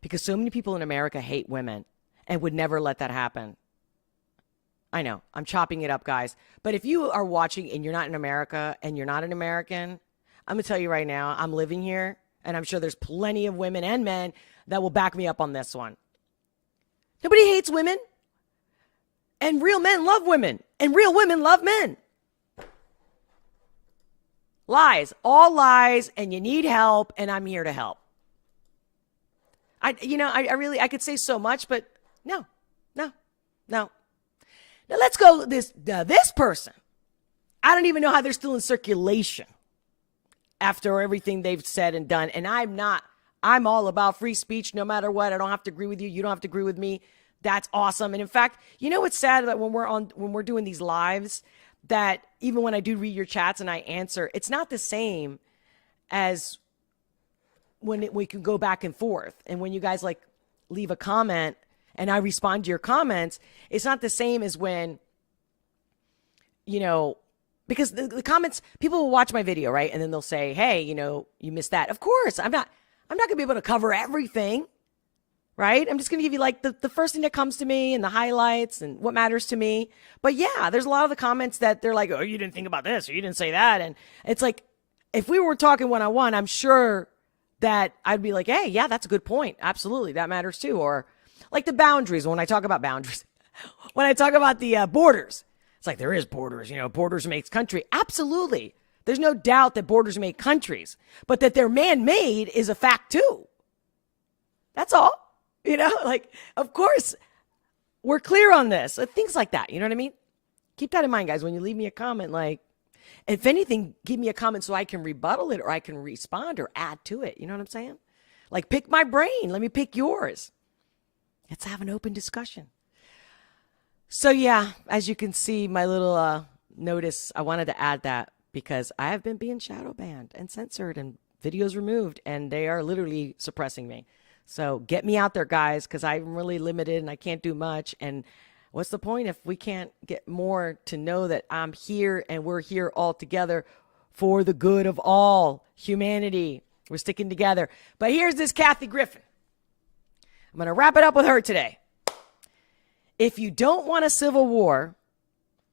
Because so many people in America hate women and would never let that happen. I know, I'm chopping it up, guys. But if you are watching and you're not in America and you're not an American, I'm going to tell you right now, I'm living here, and I'm sure there's plenty of women and men that will back me up on this one. Nobody hates women. And real men love women. And real women love men. Lies. All lies, and you need help, and I'm here to help. I could say so much, but no. Now let's go this person. I don't even know how they're still in circulation after everything they've said and done. And I'm all about free speech no matter what. I don't have to agree with you. You don't have to agree with me. That's awesome. And in fact, you know what's sad that when we're doing these lives, that even when I do read your chats and I answer, it's not the same as when we can go back and forth. And when you guys like leave a comment and I respond to your comments, it's not the same as when, because the comments, people will watch my video, right? And then they'll say, hey, you missed that. Of course, I'm not going to be able to cover everything, right? I'm just going to give you like the first thing that comes to me and the highlights and what matters to me. But yeah, there's a lot of the comments that they're like, oh, you didn't think about this or you didn't say that. And it's like, if we were talking one-on-one, I'm sure that I'd be like, hey, yeah, that's a good point. Absolutely. That matters too. Or like the boundaries. When I talk about boundaries, when I talk about the borders, it's like there is borders, borders makes country. Absolutely. There's no doubt that borders make countries, but that they're man-made is a fact too. That's all, of course we're clear on this. Things like that. You know what I mean? Keep that in mind, guys. When you leave me a comment, like, if anything, give me a comment so I can rebuttal it or I can respond or add to it. You know what I'm saying? Like, pick my brain. Let me pick yours. Let's have an open discussion. So, yeah, as you can see, my little notice, I wanted to add that because I have been being shadow banned and censored and videos removed, and they are literally suppressing me. So get me out there, guys, because I'm really limited and I can't do much. And what's the point if we can't get more to know that I'm here and we're here all together for the good of all humanity? We're sticking together. But here's this Kathy Griffin. I'm going to wrap it up with her today. If you don't want a civil war,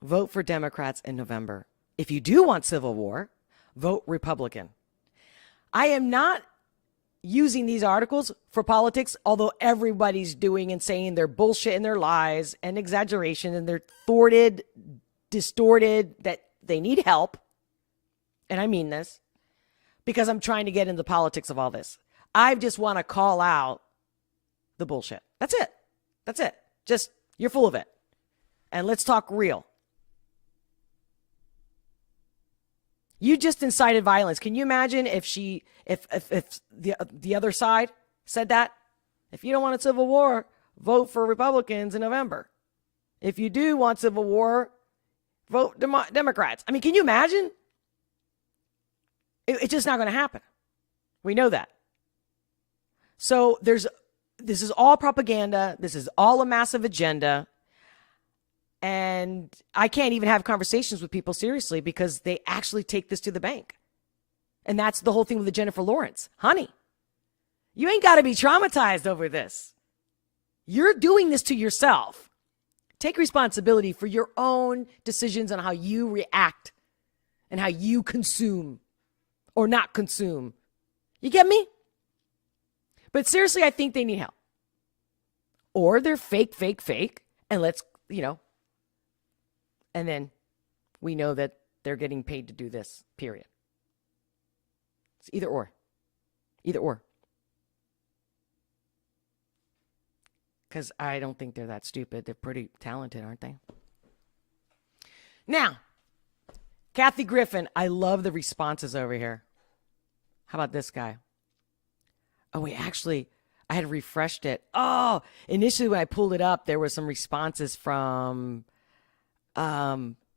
vote for Democrats in November. If you do want civil war, vote Republican. I am not using these articles for politics, although everybody's doing and saying their bullshit and their lies and exaggeration and they're thwarted, distorted, that they need help. And I mean this because I'm trying to get into the politics of all this. I just want to call out the bullshit. That's it. That's it. Just, you're full of it. And let's talk real. You just incited violence. Can you imagine if the other side said that? If you don't want a civil war, vote for Republicans in November. If you do want civil war, vote Democrats. I mean, can you imagine? It's just not going to happen. We know that. So this is all propaganda. This is all a massive agenda. And I can't even have conversations with people seriously because they actually take this to the bank. And that's the whole thing with the Jennifer Lawrence. Honey, you ain't got to be traumatized over this. You're doing this to yourself. Take responsibility for your own decisions on how you react and how you consume or not consume. You get me? But seriously, I think they need help. Or they're fake. And let's, and then we know that they're getting paid to do this, period. It's either or. Either or. Because I don't think they're that stupid. They're pretty talented, aren't they? Now, Kathy Griffin, I love the responses over here. How about this guy? Oh, wait, actually, I had refreshed it. Oh, initially when I pulled it up, there were some responses from,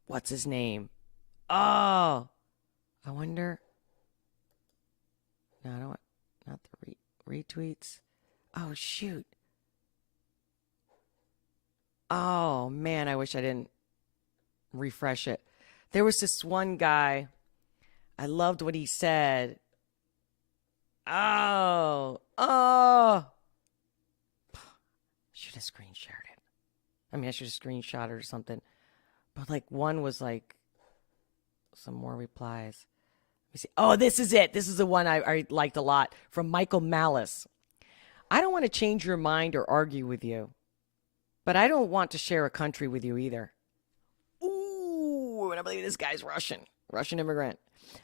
what's his name? Oh, I wonder. No, I don't want, not the retweets. Oh, shoot. Oh, man, I wish I didn't refresh it. There was this one guy. I loved what he said. Oh. Should have screen shared it. I mean, I should have screenshot it or something. But like one was like some more replies. Let me see. Oh, this is it. This is the one I liked a lot from Michael Malice. I don't want to change your mind or argue with you, but I don't want to share a country with you either. Ooh, and I believe this guy's Russian immigrant.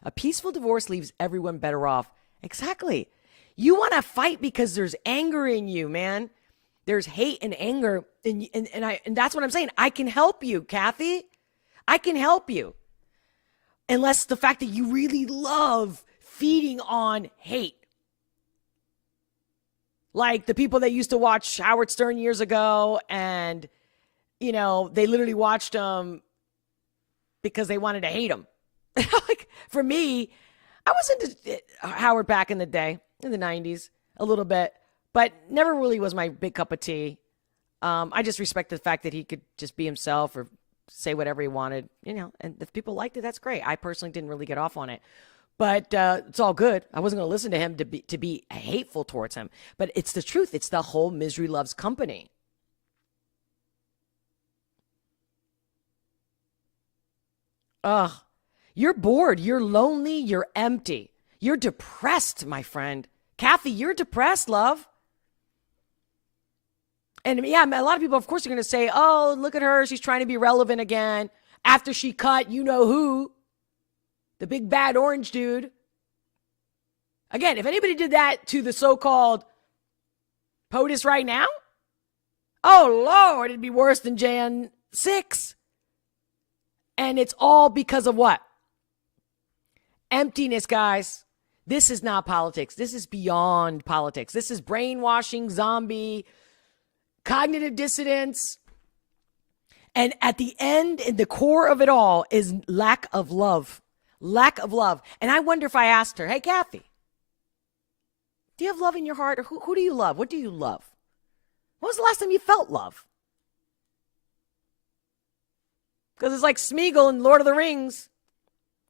A peaceful divorce leaves everyone better off. Exactly. You want to fight because there's anger in you, man. There's hate and anger. And that's what I'm saying. I can help you, Kathy. I can help you. Unless the fact that you really love feeding on hate. Like the people that used to watch Howard Stern years ago and, they literally watched him because they wanted to hate him. Like for me, I was into Howard back in the day, in the 90s, a little bit, but never really was my big cup of tea. I just respected the fact that he could just be himself or say whatever he wanted, and if people liked it, that's great. I personally didn't really get off on it, but it's all good. I wasn't going to listen to him to be hateful towards him, but it's the truth. It's the whole misery loves company. Ugh. You're bored. You're lonely. You're empty. You're depressed, my friend. Kathy, you're depressed, love. And yeah, a lot of people, of course, are going to say, oh, look at her. She's trying to be relevant again. After she cut, you know who? The big bad orange dude. Again, if anybody did that to the so-called POTUS right now, oh, Lord, it'd be worse than Jan 6. And it's all because of what? Emptiness, guys. This is not politics. This is beyond politics. This is brainwashing, zombie, cognitive dissonance. And at the end, in the core of it all, is lack of love. Lack of love. And I wonder if I asked her, hey, Kathy, do you have love in your heart? Or who do you love? What do you love? When was the last time you felt love? Because it's like Smeagol in Lord of the Rings.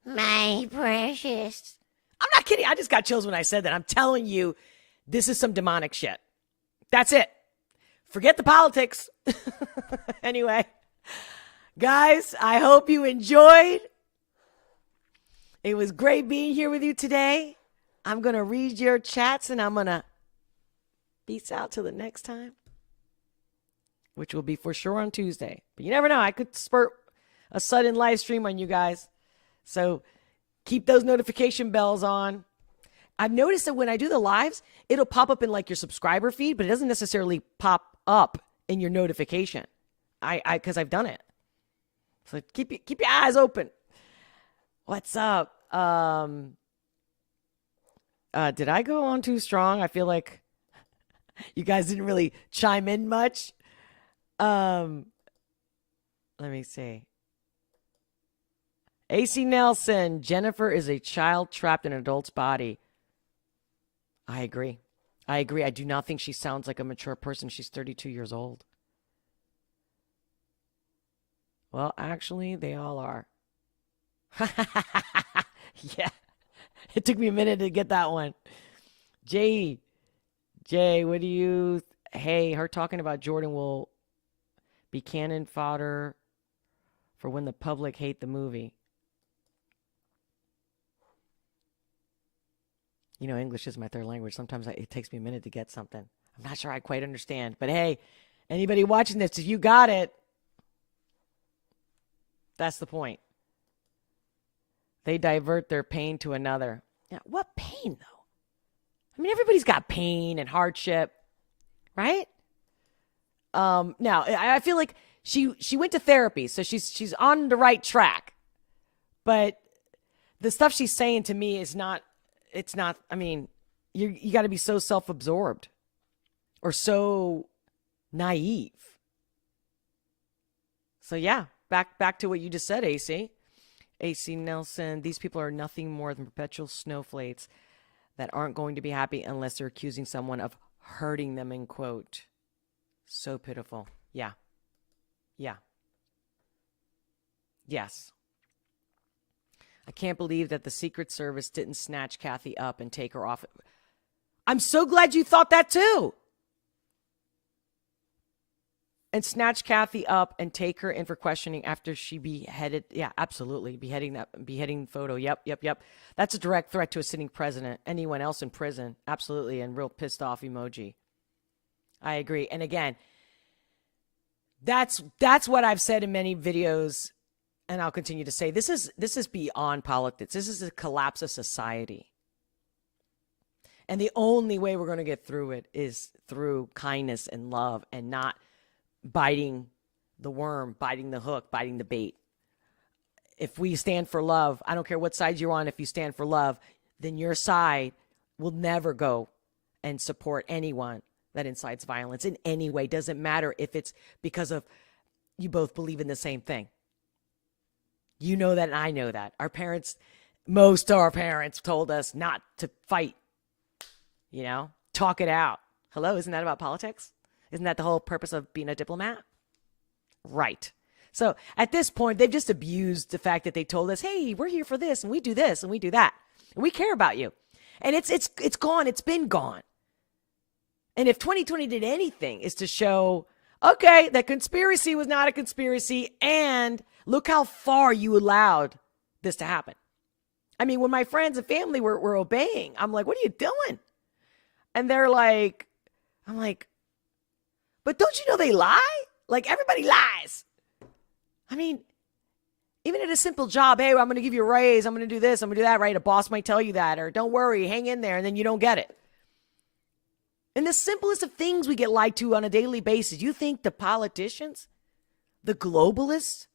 My precious. I'm not kidding. I just got chills when I said that. I'm telling you, this is some demonic shit. That's it. Forget the politics. Anyway, guys, I hope you enjoyed. It was great being here with you today. I'm going to read your chats and I'm going to peace out till the next time, which will be for sure on Tuesday. But you never know. I could spurt a sudden live stream on you guys. So keep those notification bells on. I've noticed that when I do the lives, it'll pop up in like your subscriber feed, but it doesn't necessarily pop up in your notification. Because I've done it. So keep your eyes open. What's up? Did I go on too strong? I feel like you guys didn't really chime in much. Let me see. AC Nelson, Jennifer is a child trapped in an adult's body. I agree. I do not think she sounds like a mature person. She's 32 years old. Well, actually, they all are. Yeah. It took me a minute to get that one. Jay, what do you... Hey, her talking about Jordan will be cannon fodder for when the public hate the movie. You know, English is my third language. Sometimes it takes me a minute to get something. I'm not sure I quite understand. But hey, anybody watching this, if you got it, that's the point. They divert their pain to another. Now, what pain, though? I mean, everybody's got pain and hardship, right? Now, I feel like she went to therapy, so she's on the right track. But the stuff she's saying to me is not, it's not, I mean, you got to be so self-absorbed or so naive. So yeah, back to what you just said, AC. AC Nelson, these people are nothing more than perpetual snowflakes that aren't going to be happy unless they're accusing someone of hurting them, in quote. So pitiful. Yeah. Yes. I can't believe that the Secret Service didn't snatch Kathy up and take her off. I'm so glad you thought that too. And snatch Kathy up and take her in for questioning after she beheaded. Yeah, absolutely. Beheading photo. Yep. That's a direct threat to a sitting president. Anyone else in prison. Absolutely. And real pissed off emoji. I agree. And again, that's what I've said in many videos, and I'll continue to say. This is beyond politics. This is a collapse of society. And the only way we're going to get through it is through kindness and love, and not biting the worm, biting the hook, biting the bait. If we stand for love, I don't care what side you're on, if you stand for love, then your side will never go and support anyone that incites violence in any way. Doesn't matter if it's because of you both believe in the same thing. You know that, and I know that. Most of our parents told us not to fight. Talk it out. Hello, isn't that about politics? Isn't that the whole purpose of being a diplomat? Right. So at this point, they've just abused the fact that they told us, hey, we're here for this, and we do this, and we do that. And we care about you. And it's gone. It's been gone. And if 2020 did anything, is to show, okay, that conspiracy was not a conspiracy, and look how far you allowed this to happen. I mean, when my friends and family were obeying, I'm like, what are you doing? And they're like, I'm like, but don't you know they lie? Like, everybody lies. I mean, even at a simple job, hey, I'm going to give you a raise, I'm going to do this, I'm going to do that, right? A boss might tell you that, or don't worry, hang in there, and then you don't get it. And the simplest of things we get lied to on a daily basis. You think the politicians, the globalists,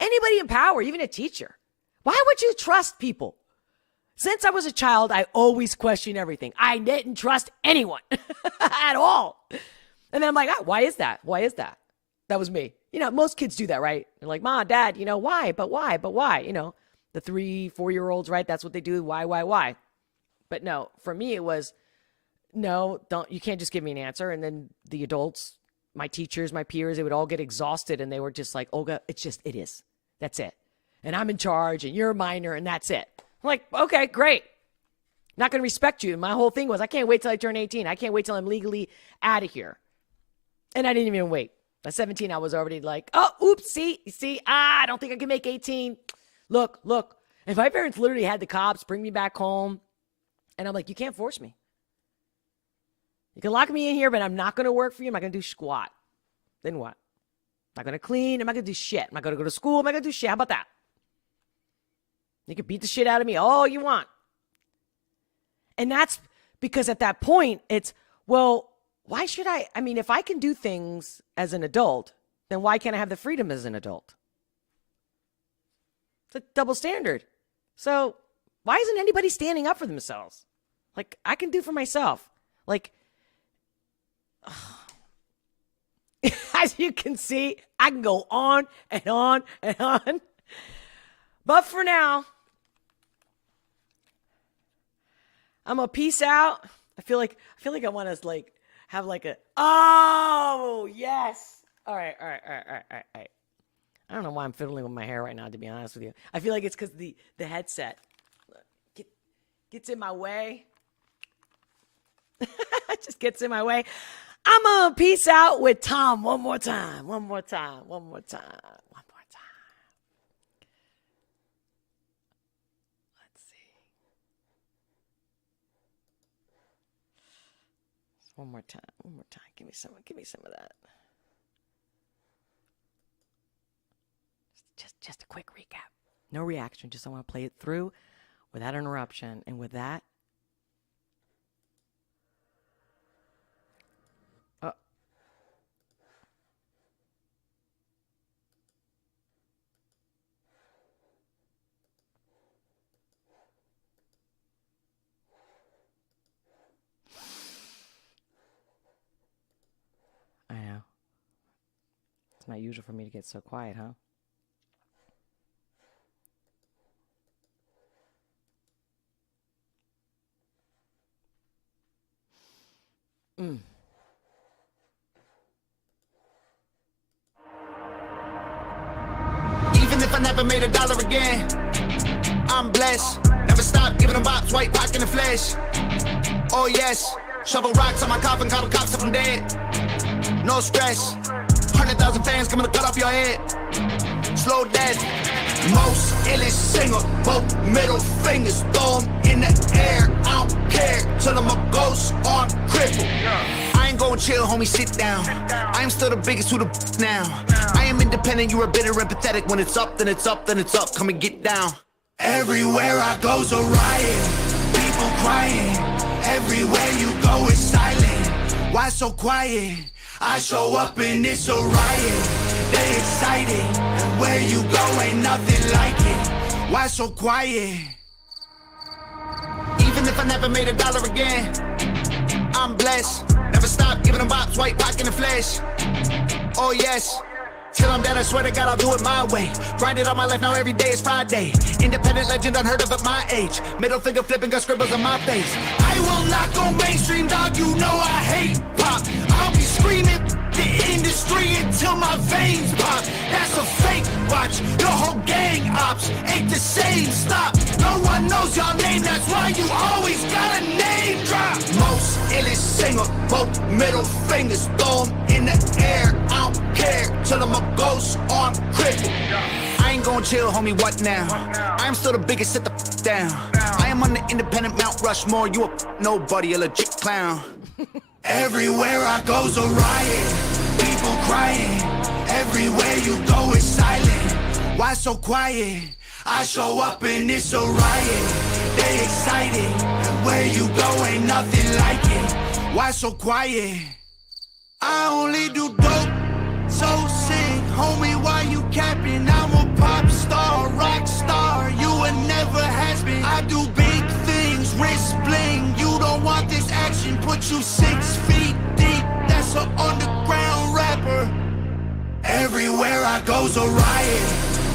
anybody in power, even a teacher, why would you trust people? Since I was a child, I always questioned everything. I didn't trust anyone at all. And then I'm like, why is that? Why is that? That was me. Most kids do that, right? They're like, Mom, Dad, why? But why? The 3-4-year-olds, right? That's what they do. Why? But no, for me, it was, no, you can't just give me an answer. And then the adults, my teachers, my peers, they would all get exhausted, and they were just like, Olga, it is. That's it. And I'm in charge, and you're a minor, and that's it. I'm like, okay, great. Not going to respect you. And my whole thing was, I can't wait till I turn 18. I can't wait till I'm legally out of here. And I didn't even wait. At 17, I was already like, oh, oops, see, I don't think I can make 18. Look. If my parents literally had the cops bring me back home, and I'm like, you can't force me. You can lock me in here, but I'm not going to work for you. I'm not going to do squat. Then what? I'm not going to clean. I'm not going to do shit. I'm not going to go to school. I'm not going to do shit. How about that? You can beat the shit out of me all you want. And that's because at that point, it's, well, why should I mean, if I can do things as an adult, then why can't I have the freedom as an adult? It's a double standard. So why isn't anybody standing up for themselves? Like, I can do for myself. Like, as you can see, I can go on and on and on. But for now, I'm gonna peace out. I feel like I want to like have like a, oh yes. All right. I don't know why I'm fiddling with my hair right now, to be honest with you. I feel like it's because the headset gets in my way. Just gets in my way. I'm gonna peace out with Tom one more time. Let's see. One more time. Give me some of that. Just a quick recap. No reaction. Just I want to play it through without interruption. And with that, I know. It's not usual for me to get so quiet, huh? Even if I never made $1 again, I'm blessed. Never stop giving them bops, white pack in the flesh. Oh yes, shovel rocks on my coffin, call the cops if I'm dead. No stress, 100,000 fans coming to cut off your head. Slow death, most illest singer, both middle fingers, throw 'em in the air. I don't care till I'm a ghost or I'm crippled. I ain't gon' chill, homie, sit down. I am still the biggest who the now. I am independent, you are bitter and pathetic. When it's up, then it's up, then it's up. Come and get down. Everywhere I go's a riot, people crying. Everywhere you go is silent. Why so quiet? I show up and it's a riot. They excited. Where you go ain't nothing like it. Why so quiet? Even if I never made $1 again, I'm blessed. Never stop giving them bops, white pack in the flesh. Oh yes, till I'm dead, I swear to God I'll do it my way. Grind it all my life, now every day is Friday. Independent legend, unheard of at my age. Middle finger flipping, got scribbles on my face. I will not go mainstream, dog, you know I hate pop. I'll be screaming the industry until my veins pop. That's a fake watch, your whole gang ops ain't the same, stop. No one knows your name, that's why you always got a name drop. Most illest singer, both middle fingers, throw 'em in the air. I don't care till I'm a ghost or I'm crippled. I ain't gon' chill, homie, what now? I am still the biggest, sit the down. I am on the independent Mount Rushmore, you a nobody, a legit clown. Everywhere I go's a riot, people crying. Everywhere you go is silent. Why so quiet? I show up and it's a riot. They excited. Where you go ain't nothing like it. Why so quiet? I only do dope, so sick. Homie, why you capping? I'm a pop star, rock star. You a never has been. I do big things, wrist bling. You don't want this action, put you 6 feet deep. That's an underground rapper. Everywhere I go's a riot.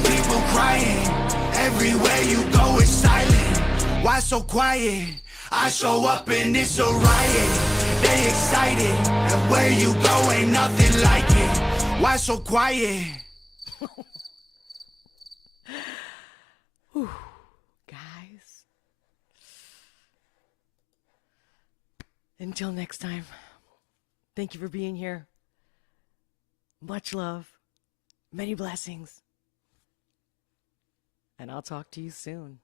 People crying. Everywhere you go is silent. Why so quiet? I show up and it's a riot. They excited. And where you go ain't nothing like it. Why so quiet? Guys. Until next time, thank you for being here. Much love, many blessings, and I'll talk to you soon.